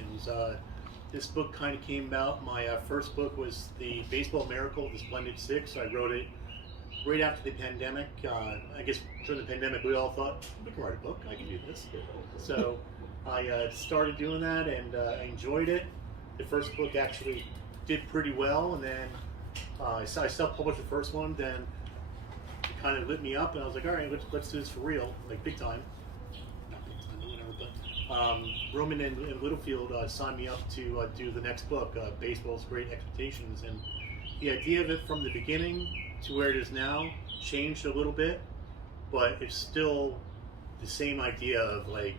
adaptations. This book kind of came about. My first book was The Baseball Miracle, The Splendid Six. I wrote it right after the pandemic. I guess during the pandemic, we all thought, we can write a book, I can do this. So I started doing that, and I enjoyed it. The first book actually did pretty well, and then I self-published the first one, then it kind of lit me up, and I was like, all right, let's do this for real, like big time. Not big time, or whatever, but Roman and Littlefield signed me up to do the next book, Baseball's Great Expectations, and the idea of it from the beginning to where it is now changed a little bit, but it's still the same idea of like,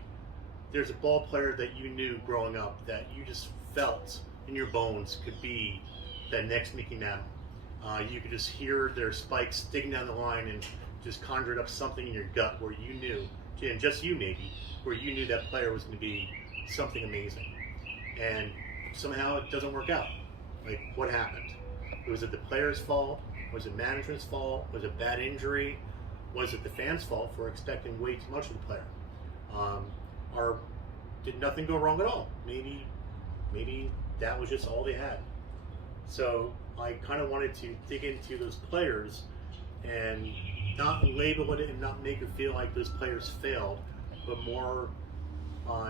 there's a ball player that you knew growing up that you just felt in your bones could be that next Mickey Mantle. You could just hear their spikes sticking down the line and just conjured up something in your gut where you knew, and just you maybe, where you knew that player was going to be something amazing. And somehow it doesn't work out. Like, what happened? Was it the player's fault? Was it management's fault? Was it bad injury? Was it the fans' fault for expecting way too much of the player? Or did nothing go wrong at all? Maybe that was just all they had. So I kind of wanted to dig into those players and not label it and not make it feel like those players failed, but more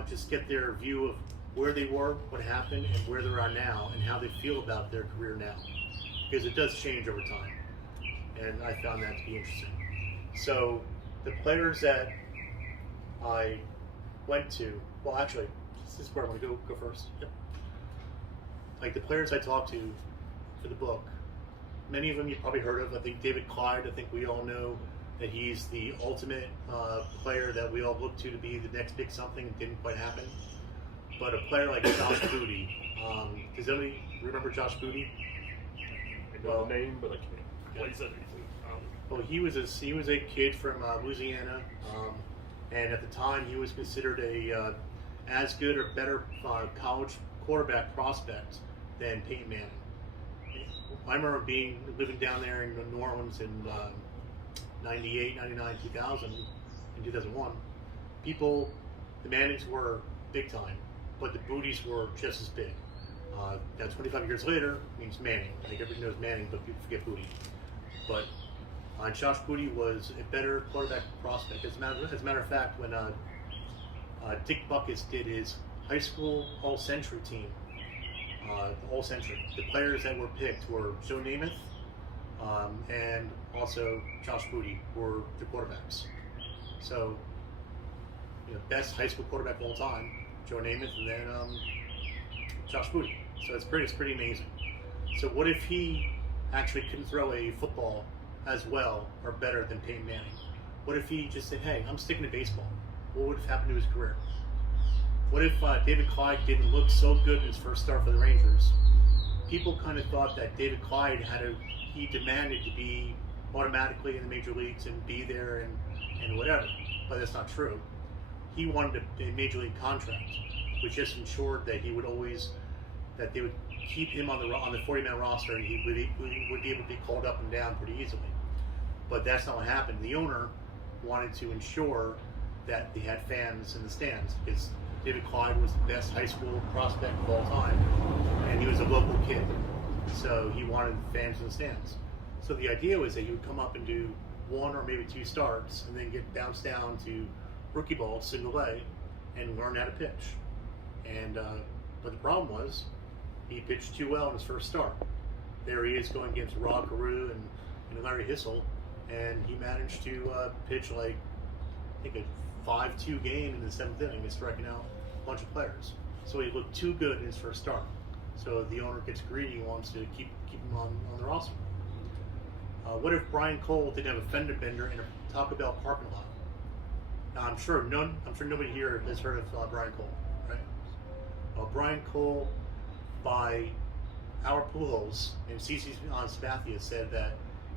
just get their view of where they were, what happened, and where they're at now, and how they feel about their career now. Because it does change over time, and I found that to be interesting. So the players that I went to, well, actually, this is where I want to go first. Yep. Like the players I talked to for the book, many of them you've probably heard of. I think David Clyde, I think we all know that he's the ultimate player that we all look to be the next big something. Didn't quite happen. But a player like Josh Booty, does anybody remember Josh Booty? I know the name, but I can't place anything. Well, he was a kid from Louisiana, and at the time he was considered a as good or better college quarterback prospect than Peyton Manning. I remember living down there in New Orleans in 98, 99, 2000, and 2001. The Mannings were big time, but the Booties were just as big. Now 25 years later means Manning. I think everybody knows Manning, but people forget Booty. But Josh Booty was a better quarterback prospect. As a matter of fact, when Dick Buckus did his high school all-century team, all-century, the players that were picked were Joe Namath and also Josh Booty were the quarterbacks. So, best high school quarterback of all time, Joe Namath, and then Josh Booty. So it's pretty amazing. So what if he actually couldn't throw a football as well or better than Peyton Manning? What if he just said, hey, I'm sticking to baseball? What would have happened to his career? What if David Clyde didn't look so good in his first start for the Rangers? People kind of thought that David Clyde he demanded to be automatically in the major leagues and be there and whatever, but that's not true. He wanted a major league contract, which just ensured that that they would keep him on the 40-man roster, and he would be able to be called up and down pretty easily. But that's not what happened. The owner wanted to ensure that they had fans in the stands, because David Clyde was the best high school prospect of all time, and he was a local kid, so he wanted fans in the stands. So the idea was that he would come up and do one or maybe two starts, and then get bounced down to rookie ball, single A, and learn how to pitch. And but the problem was, he pitched too well in his first start. There he is going against Rod Carew and Larry Hissel, and he managed to pitch like, I think, a 5-2 game in the 7th inning and striking out a bunch of players. So he looked too good in his first start. So the owner gets greedy and wants to keep him on the roster. What if Brian Cole didn't have a fender bender in a Taco Bell parking lot? Now I'm sure nobody here has heard of Brian Cole, right? Brian Cole, by our Pujols and CC Sabathia, said that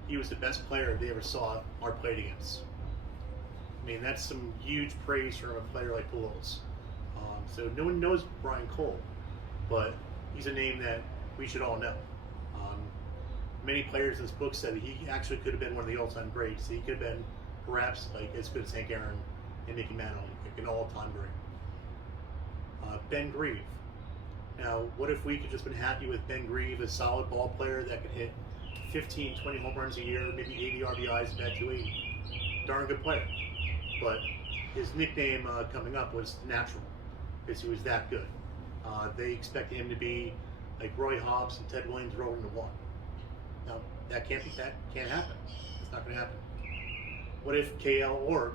he was the best player they ever saw or played against. I mean, that's some huge praise from a player like Pujols. So no one knows Brian Cole, but he's a name that we should all know. Many players in this book said that he actually could have been one of the all-time greats. He could have been perhaps like as good as Hank Aaron and Mickey Mantle, like an all-time great. Ben Grieve. Now, what if we could just been happy with Ben Grieve, a solid ball player that could hit 15, 20 home runs a year, maybe 80 RBIs and bat 280. Darn good player. But his nickname coming up was Natural, because he was that good. They expected him to be like Roy Hobbs and Ted Williams rolled into one. Now, that can't happen. It's not going to happen. What if KL Org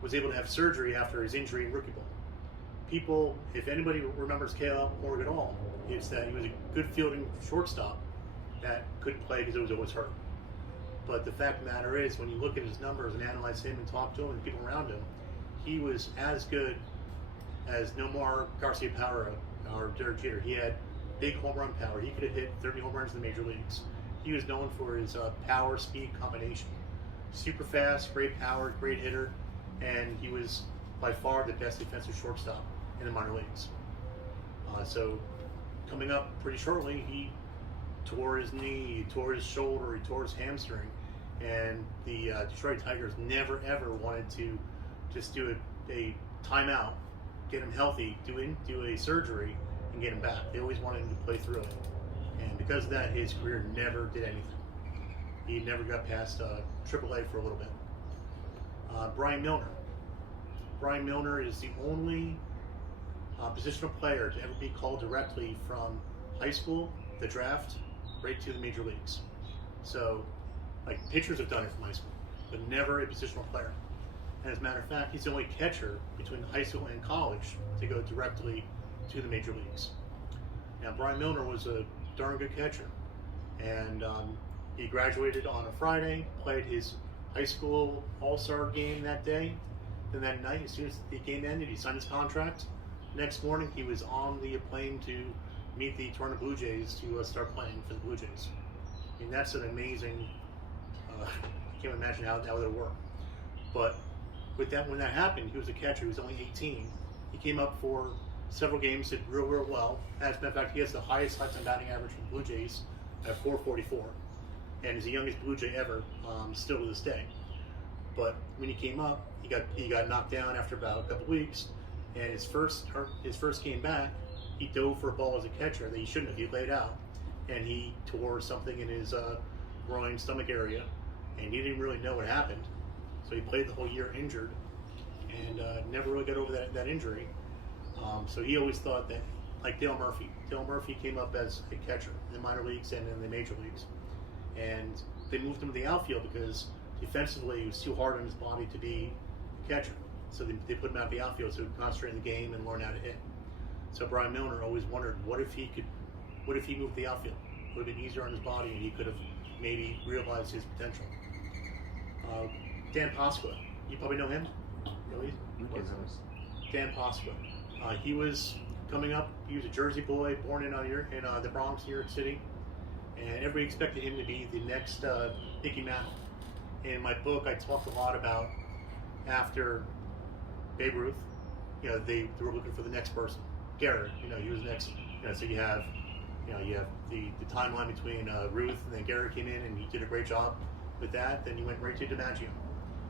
was able to have surgery after his injury in Rookie Bowl? People, if anybody remembers KL Org at all, it's that he was a good fielding shortstop that couldn't play because he was always hurt. But the fact of the matter is, when you look at his numbers and analyze him and talk to him and people around him, he was as good as Nomar Garcia-Parra or Derek Jeter. He had big home run power. He could have hit 30 home runs in the major leagues. He was known for his power speed combination. Super fast, great power, great hitter, and he was by far the best defensive shortstop in the minor leagues. So coming up pretty shortly, he tore his knee, he tore his shoulder, he tore his hamstring, and the Detroit Tigers never ever wanted to just do a timeout, get him healthy, do a surgery, and get him back. They always wanted him to play through it, and because of that, his career never did anything. He never got past AAA for a little bit. Brian Milner. Brian Milner is the only positional player to ever be called directly from high school, the draft, right to the major leagues. So, like, pitchers have done it from high school, but never a positional player. And as a matter of fact, he's the only catcher between high school and college to go directly to the major leagues. Now, Brian Milner was a darn good catcher, and he graduated on a Friday, played his high school all-star game that day. Then that night, as soon as the game ended, he signed his contract. Next morning, he was on the plane to meet the Toronto Blue Jays to start playing for the Blue Jays. I mean, that's an amazing, I can't imagine how that would work. But with that, when that happened, he was a catcher. He was only 18. He came up for several games, did real well. As a matter of fact, he has the highest lifetime batting average for the Blue Jays at 444. And is the youngest Blue Jay ever, still to this day. But when he came up, he got knocked down after about a couple weeks, and his first game back, he dove for a ball as a catcher that he shouldn't have. He laid out, and he tore something in his groin, stomach area, and he didn't really know what happened. So he played the whole year injured, and never really got over that injury. So he always thought that, like Dale Murphy. Dale Murphy came up as a catcher in the minor leagues and in the major leagues. And they moved him to the outfield because defensively he was too hard on his body to be a catcher. So they put him out the outfield so he could concentrate in the game and learn how to hit. So Brian Milner always wondered, what if he moved to the outfield? It would have been easier on his body, and he could have maybe realized his potential. Dan Pasqua, you probably know him. Really? Dan Pasqua. He was coming up. He was a Jersey boy, born in the Bronx, New York City. And everybody expected him to be the next Mickey Mantle. In my book, I talked a lot about after Babe Ruth, they were looking for the next person. Garrett, he was next. So you have the timeline between Ruth and then Garrett came in and he did a great job with that. Then he went right to DiMaggio.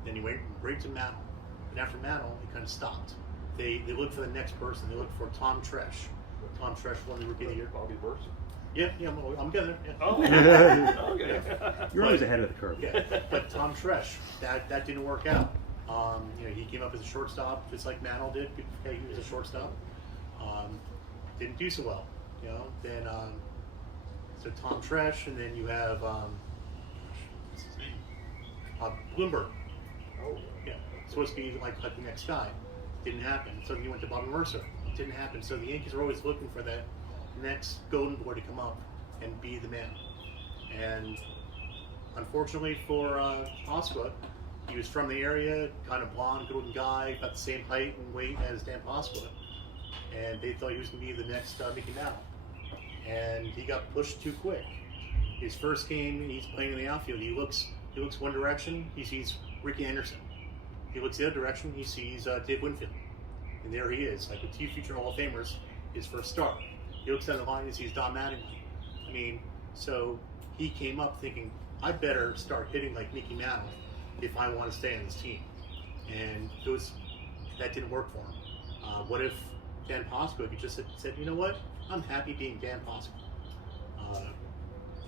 Then he went right to Mantle. And after Mantle, he kind of stopped. They looked for the next person. They looked for Tom Tresh. Tom Tresh won the Rookie of the Year. Bobby Burson. Yeah, I'm getting there. Yeah. Oh, okay. You're always ahead of the curve. Yeah, but Tom Tresh, that didn't work out. He came up as a shortstop, just like Mantle did. He was a shortstop. Didn't do so well. Then so Tom Tresh, and then you have what's his name? Bloomberg. Oh, yeah, supposed to be like the next guy. Didn't happen. So he went to Bobby Mercer. Didn't happen. So the Yankees are always looking for that next golden boy to come up and be the man. And unfortunately for Pasqua, he was from the area, kind of blonde, good-looking guy, about the same height and weight as Dan Pasqua. And they thought he was going to be the next Mickey Mantle. And he got pushed too quick. His first game, he's playing in the outfield. He looks one direction, he sees Ricky Anderson. He looks the other direction, he sees Dave Winfield. And there he is, like with two future Hall of Famers, his first start. He looks down the line and sees Don Mattingly. I mean, so he came up thinking, I better start hitting like Mickey Mantle if I want to stay on this team. And that didn't work for him. What if Dan Posco, he just said, you know what? I'm happy being Dan Posco.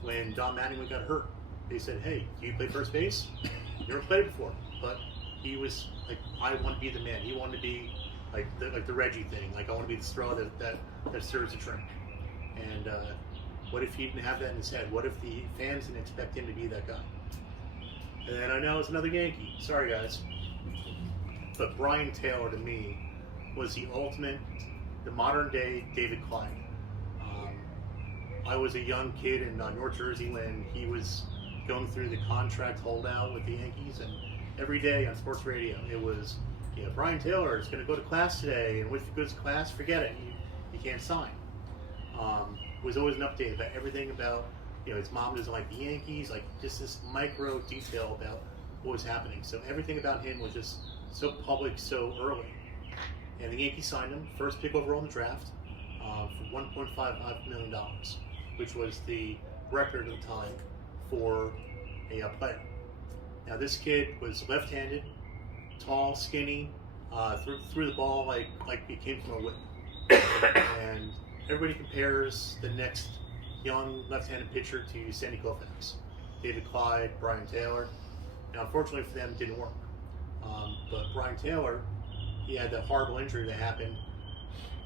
When Don Mattingly got hurt, they said, hey, do you play first base? Never played before, but he was like, I want to be the man. He wanted to be like the Reggie thing. Like, I want to be the straw that stirs the drink. And what if he didn't have that in his head? What if the fans didn't expect him to be that guy? And then I know it's another Yankee. Sorry, guys. But Brian Taylor, to me, was the ultimate, the modern day David Clyde. I was a young kid in North Jersey when he was going through the contract holdout with the Yankees, and every day on sports radio it was, Brian Taylor is going to go to class today, and with the goods class, forget it, you can't sign. It was always an update about everything about, his mom doesn't like the Yankees, like just this micro detail about what was happening. So everything about him was just so public, so early. And the Yankees signed him, first pick overall in the draft, for $1.55 million, which was the record at the time for a player. Now this kid was left-handed, tall, skinny, threw the ball like it came from a whip. And everybody compares the next young left-handed pitcher to Sandy Koufax, David Clyde, Brian Taylor. Now unfortunately for them, it didn't work. But Brian Taylor, he had that horrible injury that happened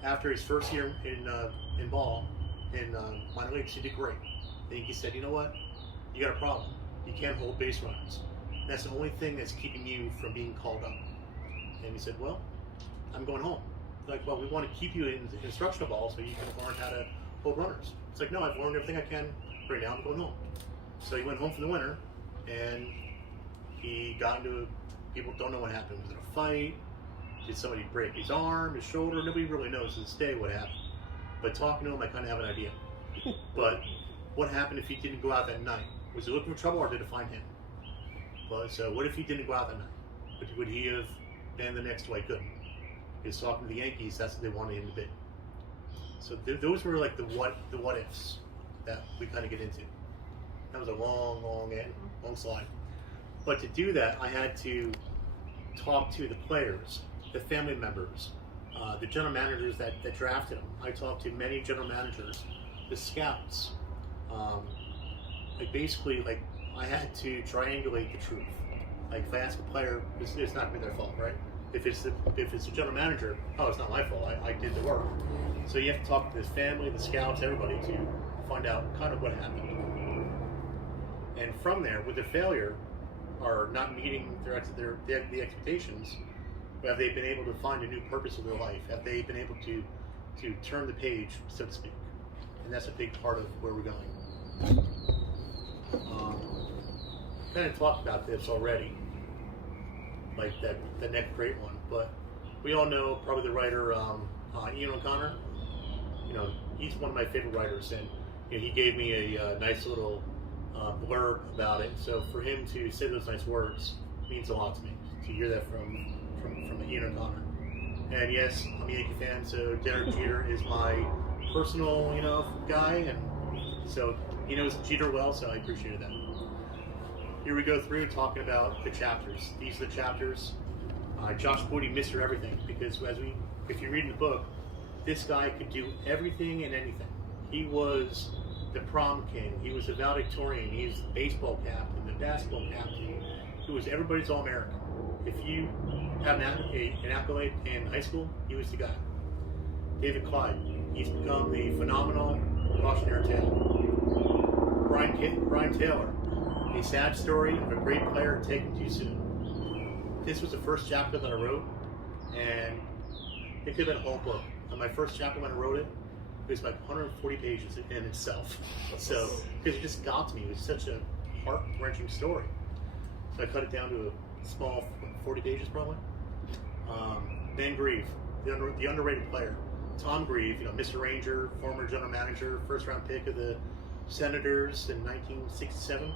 after his first year in ball in minor leagues. He did great. The Yankees said, you know what? You got a problem. You can't hold base runners. That's the only thing that's keeping you from being called up. And he said, well, I'm going home. They're like, well, we want to keep you in instructional ball so you can learn how to hold runners. It's like, no, I've learned everything I can right now. I'm going home. So he went home for the winter, and he got into people don't know what happened. Was it a fight? Did somebody break his arm, his shoulder? Nobody really knows to this day what happened. But talking to him, I kind of have an idea. But what happened if he didn't go out that night? Was he looking for trouble, or did it find him? Well, so what if he didn't go out that night? Would he have been the next Dwight Gooden? Because talking to the Yankees, that's what they wanted him to be. So those were like the what ifs that we kind of get into. That was a long slide. But to do that, I had to talk to the players, the family members, the general managers that drafted him. I talked to many general managers, the scouts. I had to triangulate the truth. Like if I ask a player, it's not gonna be their fault, right? If it's the general manager, oh, it's not my fault. I did the work. So you have to talk to his family, the scouts, everybody to find out kind of what happened. And from there, with the failure, or not meeting the expectations, have they been able to find a new purpose of their life? Have they been able to turn the page, so to speak? And that's a big part of where we're going. Kind of talked about this already, like the next great one, but we all know probably the writer Ian O'Connor. He's one of my favorite writers, and he gave me a nice little blurb about it. So for him to say those nice words means a lot to me. To hear that from Ian O'Connor. And yes, I'm a Yankee fan, so Derek Jeter is my personal, guy, and so he knows Jeter well, so I appreciated that. Here we go through talking about the chapters. These are the chapters. Josh Woody, Mr. Everything, because if you read in the book, this guy could do everything and anything. He was the prom king. He was the valedictorian. He's the baseball captain, the basketball captain. He was everybody's All-American. If you have an accolade in high school, he was the guy. David Clyde. He's become the phenomenal cautionary tale. Brian Taylor. A sad story of a great player taken too soon. This was the first chapter that I wrote, and it could have been a whole book. On my first chapter when I wrote it, it was like 140 pages in itself. So, because it just got to me. It was such a heart-wrenching story. So I cut it down to a small 40 pages probably. Ben Grieve, the underrated player. Tom Grieve, Mr. Ranger, former general manager, first-round pick of the Senators in 1967.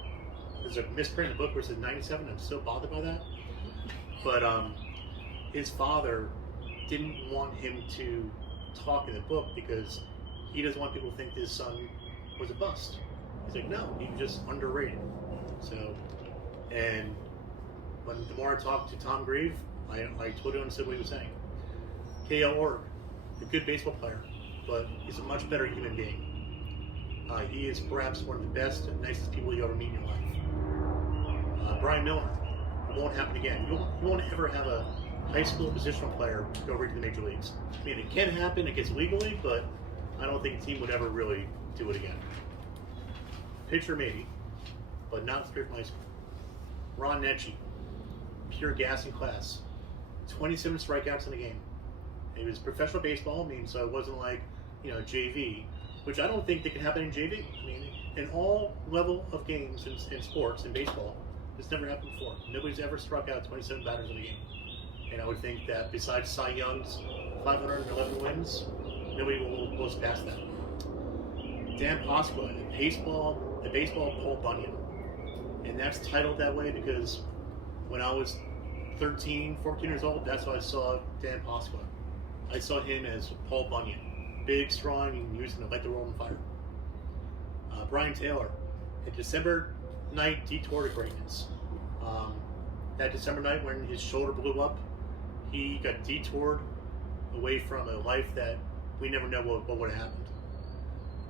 There's a misprint in the book where it says 97. I'm still bothered by that. But his father didn't want him to talk in the book because he doesn't want people to think his son was a bust. He's like, no, he was just underrated. So, and the more I talked to Tom Grieve, I totally understood what he was saying. K.L. Org, a good baseball player, but he's a much better human being. He is perhaps one of the best and nicest people you ever meet in your life. Brian Miller, it won't happen again. You won't ever have a high school positional player go right to the major leagues. I mean, it can happen, it gets legally, but I don't think a team would ever really do it again. Pitcher maybe, but not straight from high school. Ron Netchie, pure gas in class. 27 strikeouts in a game. It was professional baseball, so it wasn't like, JV, which I don't think that can happen in JV. I mean, in all level of games in sports, in baseball, this never happened before. Nobody's ever struck out 27 batters in a game. And I would think that besides Cy Young's 511 wins, nobody will past that. Dan Pasqua, the baseball Paul Bunyan. And that's titled that way because when I was 13, 14 years old, that's why I saw Dan Pasqua. I saw him as Paul Bunyan. Big, strong, and using to light the world on fire. Brian Taylor, a December night detour to greatness. That December night when his shoulder blew up, he got detoured away from a life that we never know what would have happened.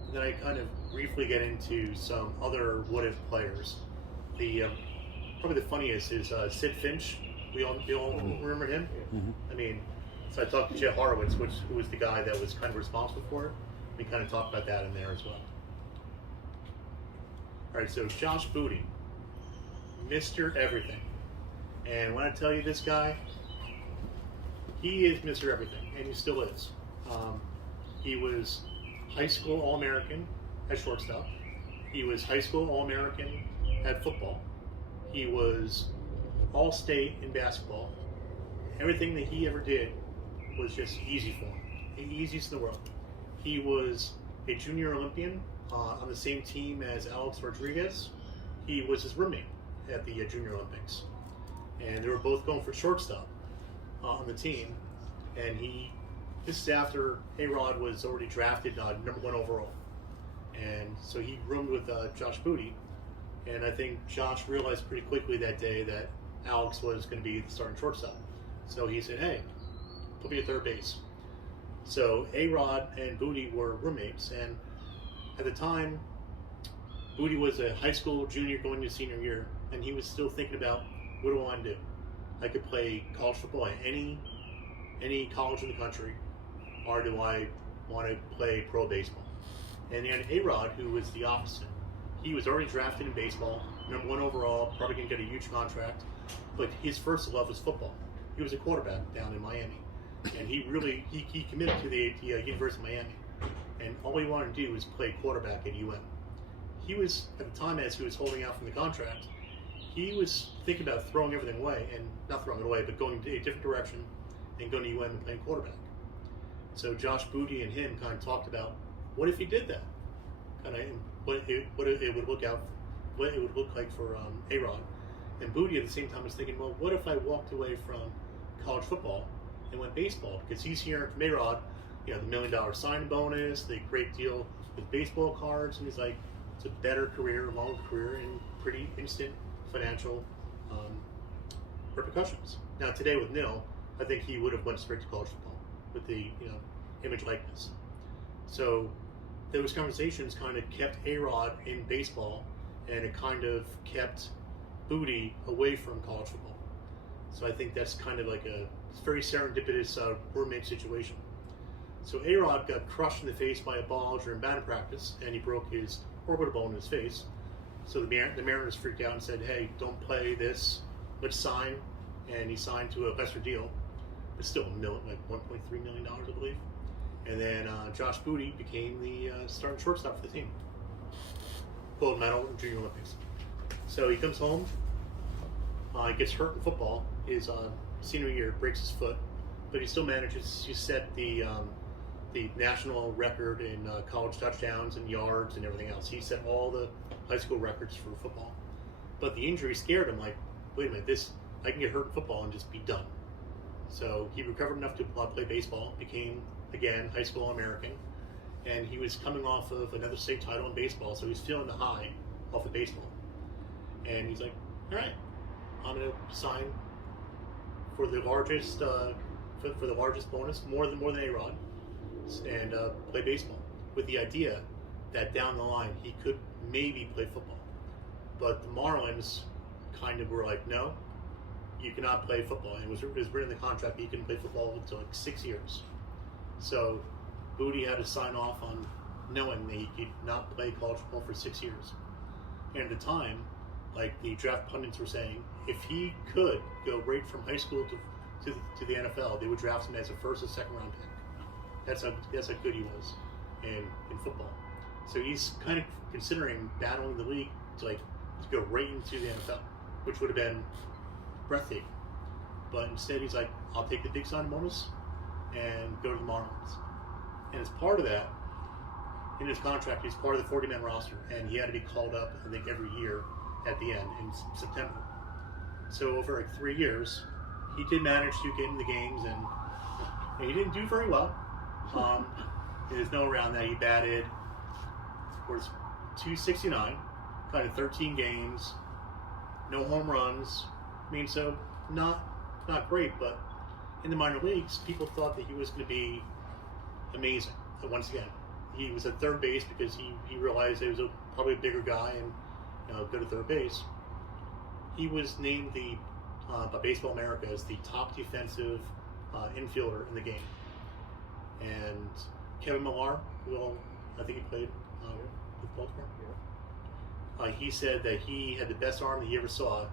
And then I kind of briefly get into some other what-if players. Probably the funniest is Sid Finch. We all remember him. Mm-hmm. So I talked to Jeff Horowitz, who was the guy that was kind of responsible for it. We kind of talked about that in there as well. All right, so Josh Booty, Mr. Everything. And when I tell you this guy, he is Mr. Everything, and he still is. He was high school All-American at shortstop. He was high school All-American at football. He was All-State in basketball. Everything that he ever did was just easy for him. The easiest in the world. He was a junior Olympian on the same team as Alex Rodriguez. He was his roommate at the Junior Olympics. And they were both going for shortstop on the team. And this is after A-Rod was already drafted number 1 overall. And so he roomed with Josh Booty. And I think Josh realized pretty quickly that day that Alex was going to be the starting shortstop. So he said, hey, put me at third base. So A-Rod and Booty were roommates, and at the time, Booty was a high school junior going into senior year, and he was still thinking about, what do I want to do? I could play college football at any college in the country, or do I want to play pro baseball? And then A-Rod, who was the opposite. He was already drafted in baseball, number 1 overall, probably going to get a huge contract, but his first love was football. He was a quarterback down in Miami. And he committed to the University of Miami, and all he wanted to do was play quarterback at UM. He was, at the time as he was holding out from the contract, he was thinking about throwing everything away, and not throwing it away, but going a different direction and going to UM and playing quarterback. So Josh Booty and him kind of talked about what if he did that, kind of what it would look like for A-Rod. And Booty at the same time was thinking, well, what if I walked away from college football and went baseball, because he's hearing from A-Rod, the $1 million signing bonus, the great deal with baseball cards, and he's like, it's a better career, long career, and pretty instant financial repercussions. Now today with Nil, I think he would have went straight to college football with the image likeness. So those conversations kind of kept A-Rod in baseball, and it kind of kept Booty away from college football. So I think that's kind of like a very serendipitous roommate situation. So A-Rod got crushed in the face by a ball during batting practice, and he broke his orbital bone in his face. So the Mariners freaked out and said, hey, don't play this, let's sign. And he signed to a lesser deal, but still like $1.3 million, I believe. And then Josh Booty became the starting shortstop for the team. Gold medal in Junior Olympics. So he comes home, he gets hurt in football his senior year, breaks his foot, but he still manages to set the national record in college touchdowns and yards and everything else. He set all the high school records for football. But the injury scared him, like, wait a minute, I can get hurt in football and just be done. So he recovered enough to play baseball, became, again, high school American, and he was coming off of another state title in baseball, so he's feeling the high off of baseball. And he's like, all right, I'm going to sign for the largest for the largest bonus, more than A-Rod, and play baseball, with the idea that down the line he could maybe play football. But the Marlins kind of were like, no, you cannot play football. And it was written in the contract that you couldn't play football until like 6 years. So Booty had to sign off on knowing that he could not play college football for 6 years. And at the time, like the draft pundits were saying, if he could go right from high school to the NFL, they would draft him as a first or second round pick. That's how good he was in football. So he's kind of considering battling the league to go right into the NFL, which would have been breathtaking. But instead he's like, I'll take the big sign bonus and go to the Marlins. And as part of that, in his contract, he's part of the 40-man roster, and he had to be called up, I think, every year at the end in September. So over like 3 years, he did manage to get in the games, and he didn't do very well. There's no around that. He batted was 269, kind of 13 games, no home runs. I mean, so not great, but in the minor leagues, people thought that he was going to be amazing. So once again, he was at third base because he realized he was probably a bigger guy and good at third base. He was named by Baseball America as the top defensive infielder in the game. And Kevin Millar, who I think he played with Baltimore, he said that he had the best arm that he ever saw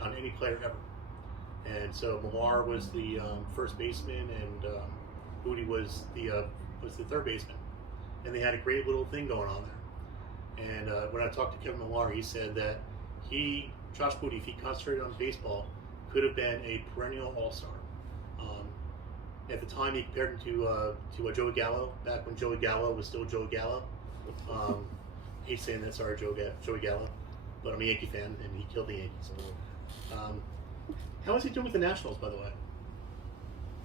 on any player ever. And so Millar was the first baseman, and Booty was the third baseman. And they had a great little thing going on there. And when I talked to Kevin Millar, he said that Josh Booty, if he concentrated on baseball, could have been a perennial all-star. At the time, he compared him to Joey Gallo, back when Joey Gallo was still Joey Gallo. He's saying that, sorry, Joey Gallo, but I'm a Yankee fan, and he killed the Yankees. How is he doing with the Nationals, by the way?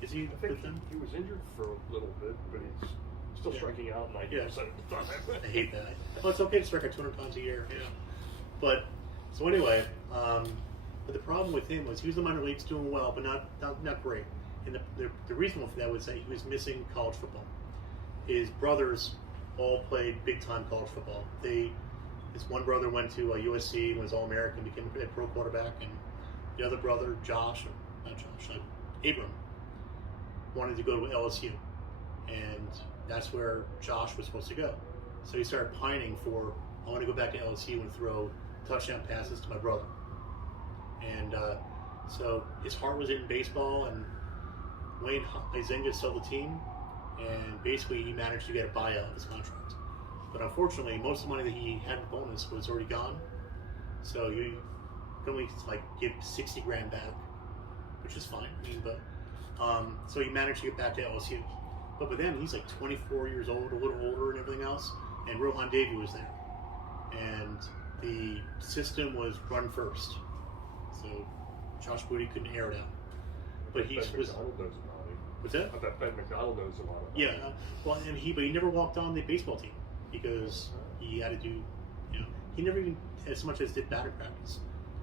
Is he I think with them? he was injured for a little bit, but he's still striking out 90% of the time. I hate that. Well, it's okay to strike out 200 times a year. Yeah. But so anyway, but the problem with him was he was in the minor leagues doing well, but not great. And the reason for that was that he was missing college football. His brothers all played big time college football. His one brother went to USC and was All-American, became a pro quarterback, and the other brother, Abram, wanted to go to LSU, and that's where Josh was supposed to go. So he started pining for, I want to go back to LSU and throw touchdown passes to my brother. And so his heart was in baseball, and Wayne Huizenga sold the team, and basically he managed to get a buyout of his contract. But unfortunately, most of the money that he had in bonus was already gone, so he could only give 60 grand back, which is fine. I mean, but so he managed to get back to LSU. But by then he's like 24 years old, a little older, and everything else. And Rohan Davey was there, and the system was run first, so Josh Booty couldn't air it out. But he was. McDonald knows about it. What's that? I bet Ben McDonald knows a lot about it. Yeah, well, and he never walked on the baseball team because he had to do, he never even as much as did batting practice.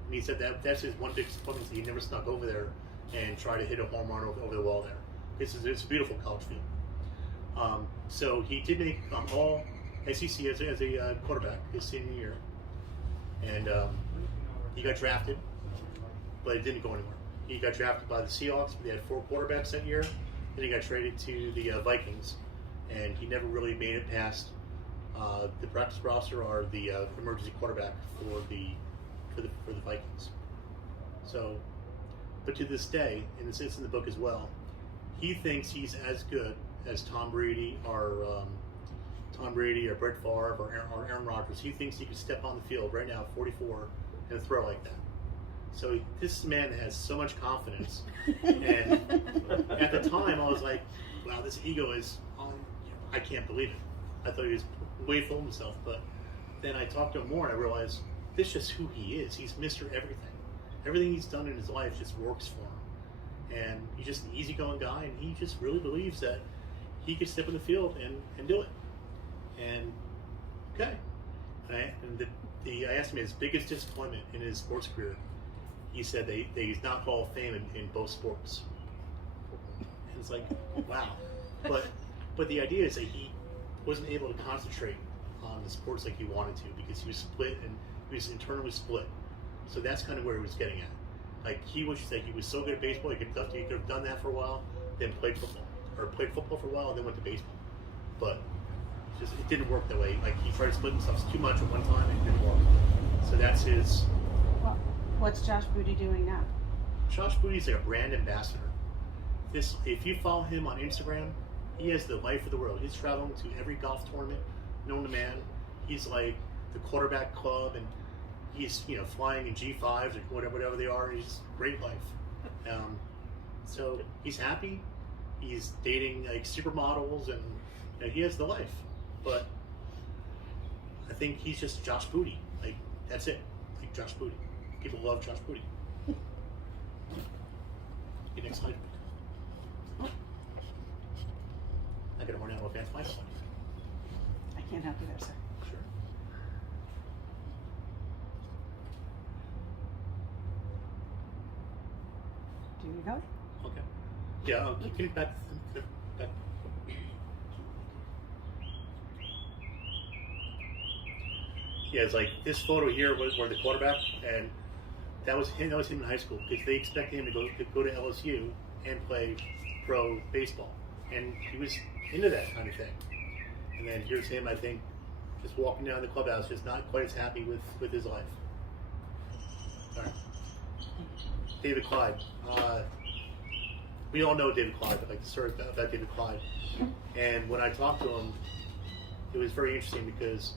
And he said that's his one big disappointment, that he never snuck over there and tried to hit a home run over the wall there. It's a beautiful college field. So he did make all SEC as a quarterback his senior year, and he got drafted, but it didn't go anywhere. He got drafted by the Seahawks. They had 4 quarterbacks that year. Then he got traded to the Vikings, and he never really made it past the practice roster or the emergency quarterback for the Vikings. So, but to this day, and it's in the book as well, he thinks he's as good as Tom Brady or Brett Favre or Aaron Rodgers. He thinks he could step on the field right now at 44 and throw like that. So this man has so much confidence, and at the time I was like, wow, this ego is I can't believe it. I thought he was way full of himself, but then I talked to him more and I realized this is just who he is. He's Mr. Everything. Everything he's done in his life just works for him. And he's just an easygoing guy, and he just really believes that he could step in the field and do it. And okay. And I asked him his biggest disappointment in his sports career. He said that he's not Hall of Fame in both sports. And it's like, wow. But But the idea is that he wasn't able to concentrate on the sports like he wanted to because he was split and he was internally split. So that's kind of where he was getting at. Like he wishes that he was so good at baseball, he could have done that for a while, then played football, or played football for a while, and then went to baseball. But it didn't work that way. Like he tried to split himself too much at one time, and it didn't work. So that's his. Well, what's Josh Booty doing now? Josh Booty's like a brand ambassador. If you follow him on Instagram, he has the life of the world. He's traveling to every golf tournament known to man. He's like the quarterback club, and he's flying in G5s or whatever they are. He's great life. So he's happy. He's dating like supermodels, and he has the life. But I think he's just Josh Booty. Like that's it. Like Josh Booty. People love Josh Booty. Okay, next slide. I gotta run out of advance my slide. I can't help you there, sir. Sure. Do you go? Okay. Yeah, can you back. Yeah, it's like this photo here was where the quarterback, and that was him. That was him in high school because they expected him to go to LSU and play pro baseball, and he was into that kind of thing. And then here's him, I think, just walking down the clubhouse, just not quite as happy with his life. All right. David Clyde. We all know David Clyde, but like the story about David Clyde. And when I talked to him, it was very interesting because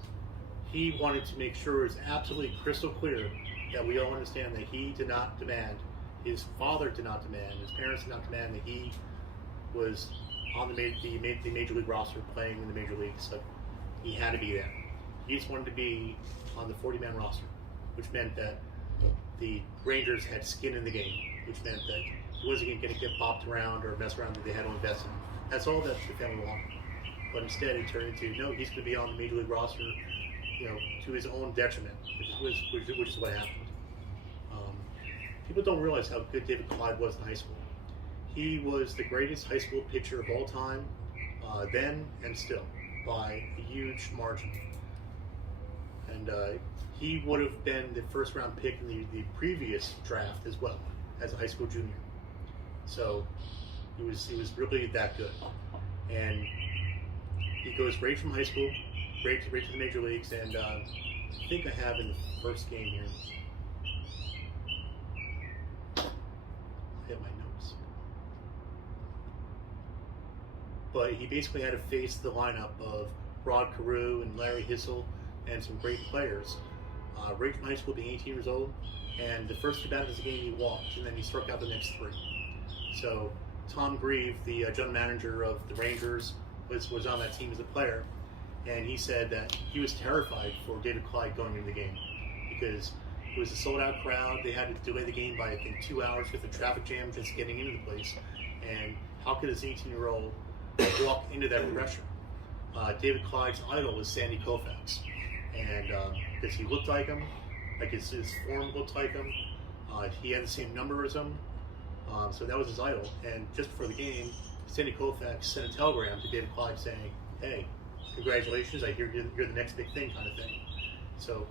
he wanted to make sure it's absolutely crystal clear that we all understand that he did not demand, his father did not demand, his parents did not demand that he was on the major league roster playing in the major leagues. So he had to be there. He just wanted to be on the 40-man roster, which meant that the Rangers had skin in the game, which meant that he wasn't going to get bopped around or mess around that they had to invest in. That's all that the family wanted. But instead it turned into, no, he's going to be on the major league roster, to his own detriment, which is what happened. People don't realize how good David Clyde was in high school. He was the greatest high school pitcher of all time, then and still, by a huge margin. And he would have been the first round pick in the previous draft as well, as a high school junior. So he was really that good. And he goes right from high school, right to the major leagues, and I think I have in the first game here. I have my notes. But he basically had to face the lineup of Rod Carew and Larry Hissel and some great players. Right from high school, being 18 years old, and the first 2 batters of the game he walked, and then he struck out the next 3. So Tom Grieve, the general manager of the Rangers, was on that team as a player, and he said that he was terrified for David Clyde going into the game because it was a sold-out crowd. They had to delay the game by, I think, 2 hours with the traffic jam just getting into the place. And how could this 18-year-old walk into that pressure? David Clyde's idol was Sandy Koufax, and because he looked like him, like his form looked like him, he had the same number as him, so that was his idol. And just before the game, Sandy Koufax sent a telegram to David Clyde saying, "Hey, congratulations! I hear you're the next big thing," kind of thing. So,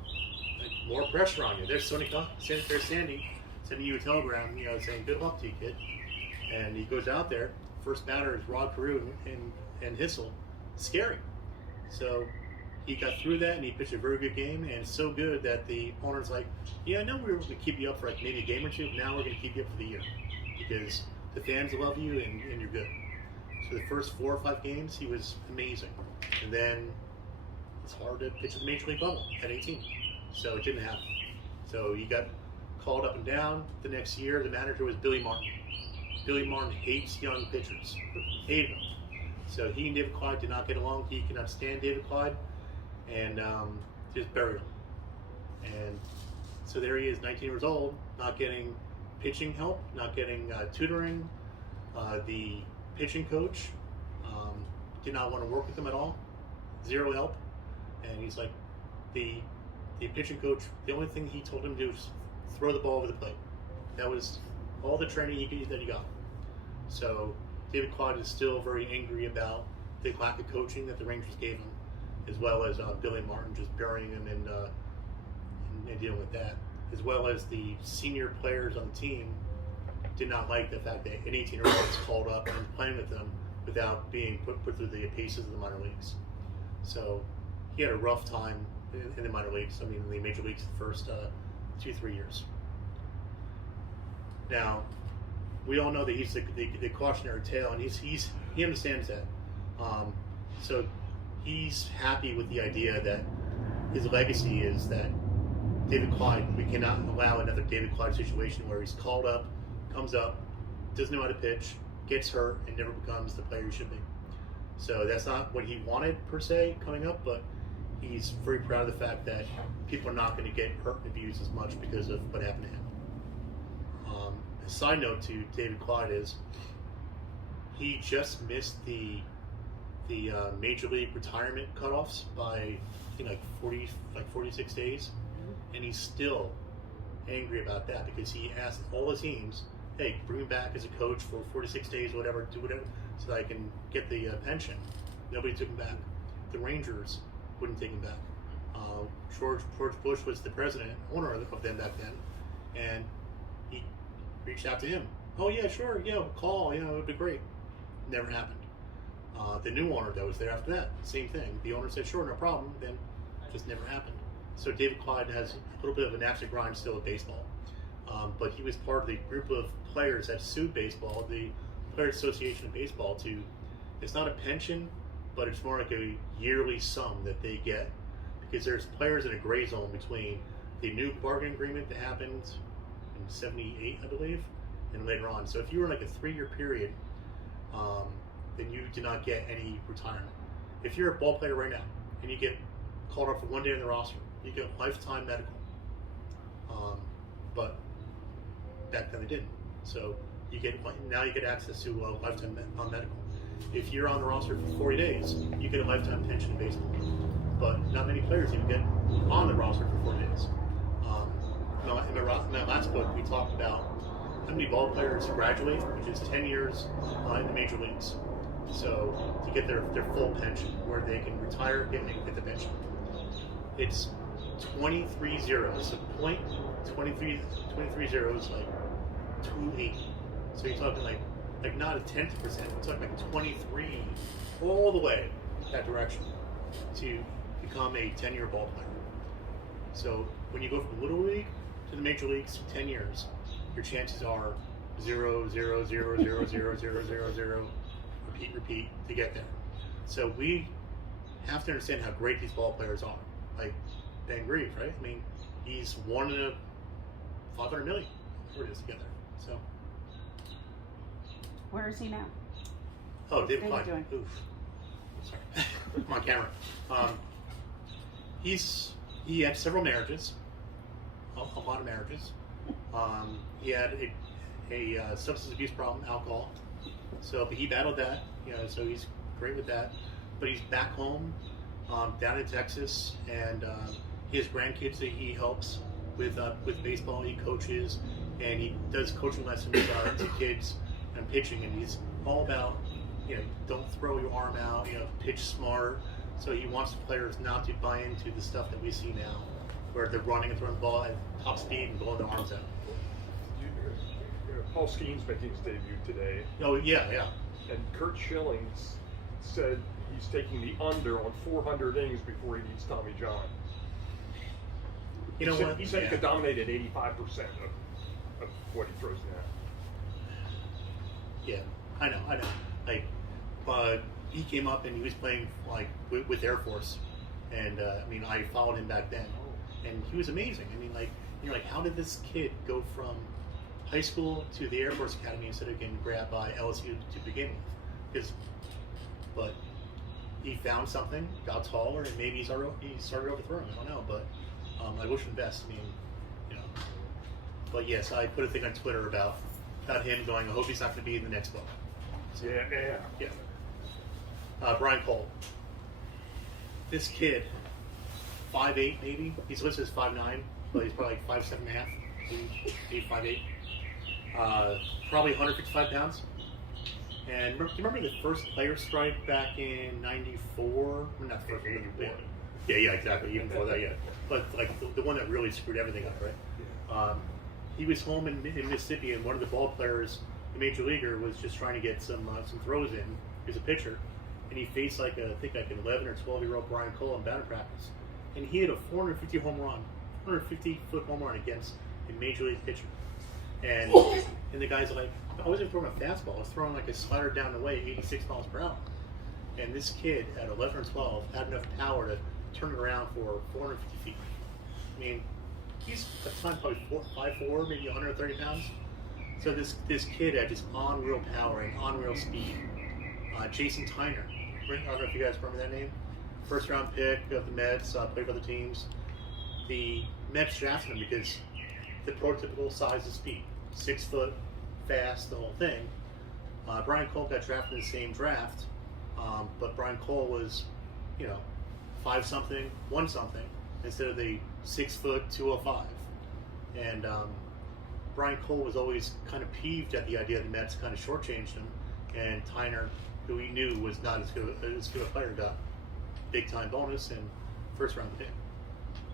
like, more pressure on you. There's Sandy sending you a telegram, saying, "Good luck to you, kid." And he goes out there. First batter is Rod Carew and Hissel. Scary. So he got through that, and he pitched a very good game, and so good that the owner's like, "Yeah, I know we were going to keep you up for like maybe a game or two, but now we're going to keep you up for the year because the fans love you and you're good." So the first 4 or 5 games, he was amazing. And then it's hard to pitch at the major league level at 18. So it didn't happen. So he got called up and down. The next year, the manager was Billy Martin. Billy Martin hates young pitchers. Hated them. So he and David Clyde did not get along. He could not stand David Clyde and just buried him. And so there he is, 19 years old, not getting pitching help, not getting tutoring. The pitching coach did not want to work with him at all. Zero help. And he's like, the pitching coach, the only thing he told him to do was throw the ball over the plate. That was all the training that he got. So David Clyde is still very angry about the lack of coaching that the Rangers gave him, as well as Billy Martin just burying him and dealing with that, as well as the senior players on the team did not like the fact that an 18-year-old was called up and playing with them without being put through the paces of the minor leagues. So he had a rough time in the minor leagues. I mean, in the major leagues the first 2-3 years. Now, we all know that he's the cautionary tale, and he understands that. So he's happy with the idea that his legacy is that David Clyde, we cannot allow another David Clyde situation where he's called up, comes up, doesn't know how to pitch, gets hurt, and never becomes the player he should be. So that's not what he wanted per se coming up, but he's very proud of the fact that people are not going to get hurt and abused as much because of what happened to him. A side note to David Clyde is he just missed the major league retirement cutoffs by I think like 46 days, and he's still angry about that because he asked all the teams, hey, bring me back as a coach for 46 days, whatever, do whatever, so that I can get the pension. Nobody took him back. The Rangers wouldn't take him back. George Bush was the president, owner of them back then, and he reached out to him. Oh yeah, sure, yeah, call, it would be great. Never happened. The new owner that was there after that, same thing. The owner said, sure, no problem, then just never happened. So David Clyde has a little bit of an axe to grind still with baseball. But he was part of the group of players that sued baseball, the Players Association of Baseball, it's not a pension, but it's more like a yearly sum that they get, because there's players in a gray zone between the new bargaining agreement that happened in '78, I believe, and later on. So if you were in like a 3-year period, then you did not get any retirement. If you're a ball player right now and you get called up for one day on the roster, you get lifetime medical. But back then they didn't. So now you get access to lifetime medical. If you're on the roster for 40 days, you get a lifetime pension in baseball. But not many players even get on the roster for 40 days. In my last book, we talked about how many ball players graduate, which is 10 years in the major leagues. So to get their full pension, where they can retire, get the pension. It's 23 zeros. So 23 zeros, like 2.8. So you're talking like not a 10%. You're talking like 23 all the way that direction to become a 10-year ball player. So when you go from the little league to the major leagues, 10 years, your chances are 0, 0, 0, 0, 0, 0, 0, 0, repeat to get there. So we have to understand how great these ball players are. Like Ben Grieve, right? I mean, he's 1 in 500 million. Whatever it is together. So. Where is he now? Oh, David Clyde. Doing? Oof. Sorry. I'm on camera. He had several marriages, a lot of marriages. He had a substance abuse problem, alcohol. But he battled that, so he's great with that. But he's back home, down in Texas, and he has grandkids that he helps with baseball. He coaches, and he does coaching lessons to kids and pitching, and he's all about, don't throw your arm out, pitch smart. So he wants the players not to buy into the stuff that we see now, where they're running and throwing the ball at top speed and blowing their arms out. Paul Skeen's making his debut today. Oh, yeah. And Kurt Schillings said he's taking the under on 400 innings before he needs Tommy John. He said he could dominate at 85% of what he throws now. Yeah, I know. But he came up and he was playing with Air Force, and I followed him back then, and he was amazing. How did this kid go from high school to the Air Force Academy instead of getting grabbed by LSU to begin with? But he found something, got taller, and maybe he started overthrowing. I don't know, but I wish him the best. But yes, I put a thing on Twitter about him going, I hope he's not going to be in the next book. So, yeah. Brian Cole. This kid, 5'8" maybe. He's listed as 5'9", but he's probably like 5'7.5", 8'5'8". Probably 155 pounds. And remember the first player strike back in '94? Not the first one, yeah, exactly. Even before that, yeah. But like the one that really screwed everything up, right? He was home in Mississippi, and one of the ball players, the major leaguer, was just trying to get some throws in. He was a pitcher, and he faced I think an 11 or 12-year-old Brian Cole in batting practice, and he hit a 450 home run, 450-foot home run against a major league pitcher, and the guy's like, I wasn't throwing a fastball, I was throwing like a slider down the way, 86 miles per hour, and this kid at 11 or 12 had enough power to turn it around for 450 feet. I mean, he's at the time probably 5'4", maybe 130 pounds. So this kid had just unreal power and unreal speed. Jason Tyner, I don't know if you guys remember that name. First round pick of the Mets, played for other teams. The Mets drafted him because the prototypical size and speed, 6 foot, fast, the whole thing. Brian Cole got drafted in the same draft, but Brian Cole was, 5-something, 1-something, instead of the 6 foot, 205. And Brian Cole was always kind of peeved at the idea the Mets kind of shortchanged him, and Tyner, who he knew was not as good a player, got big time bonus and first round pick.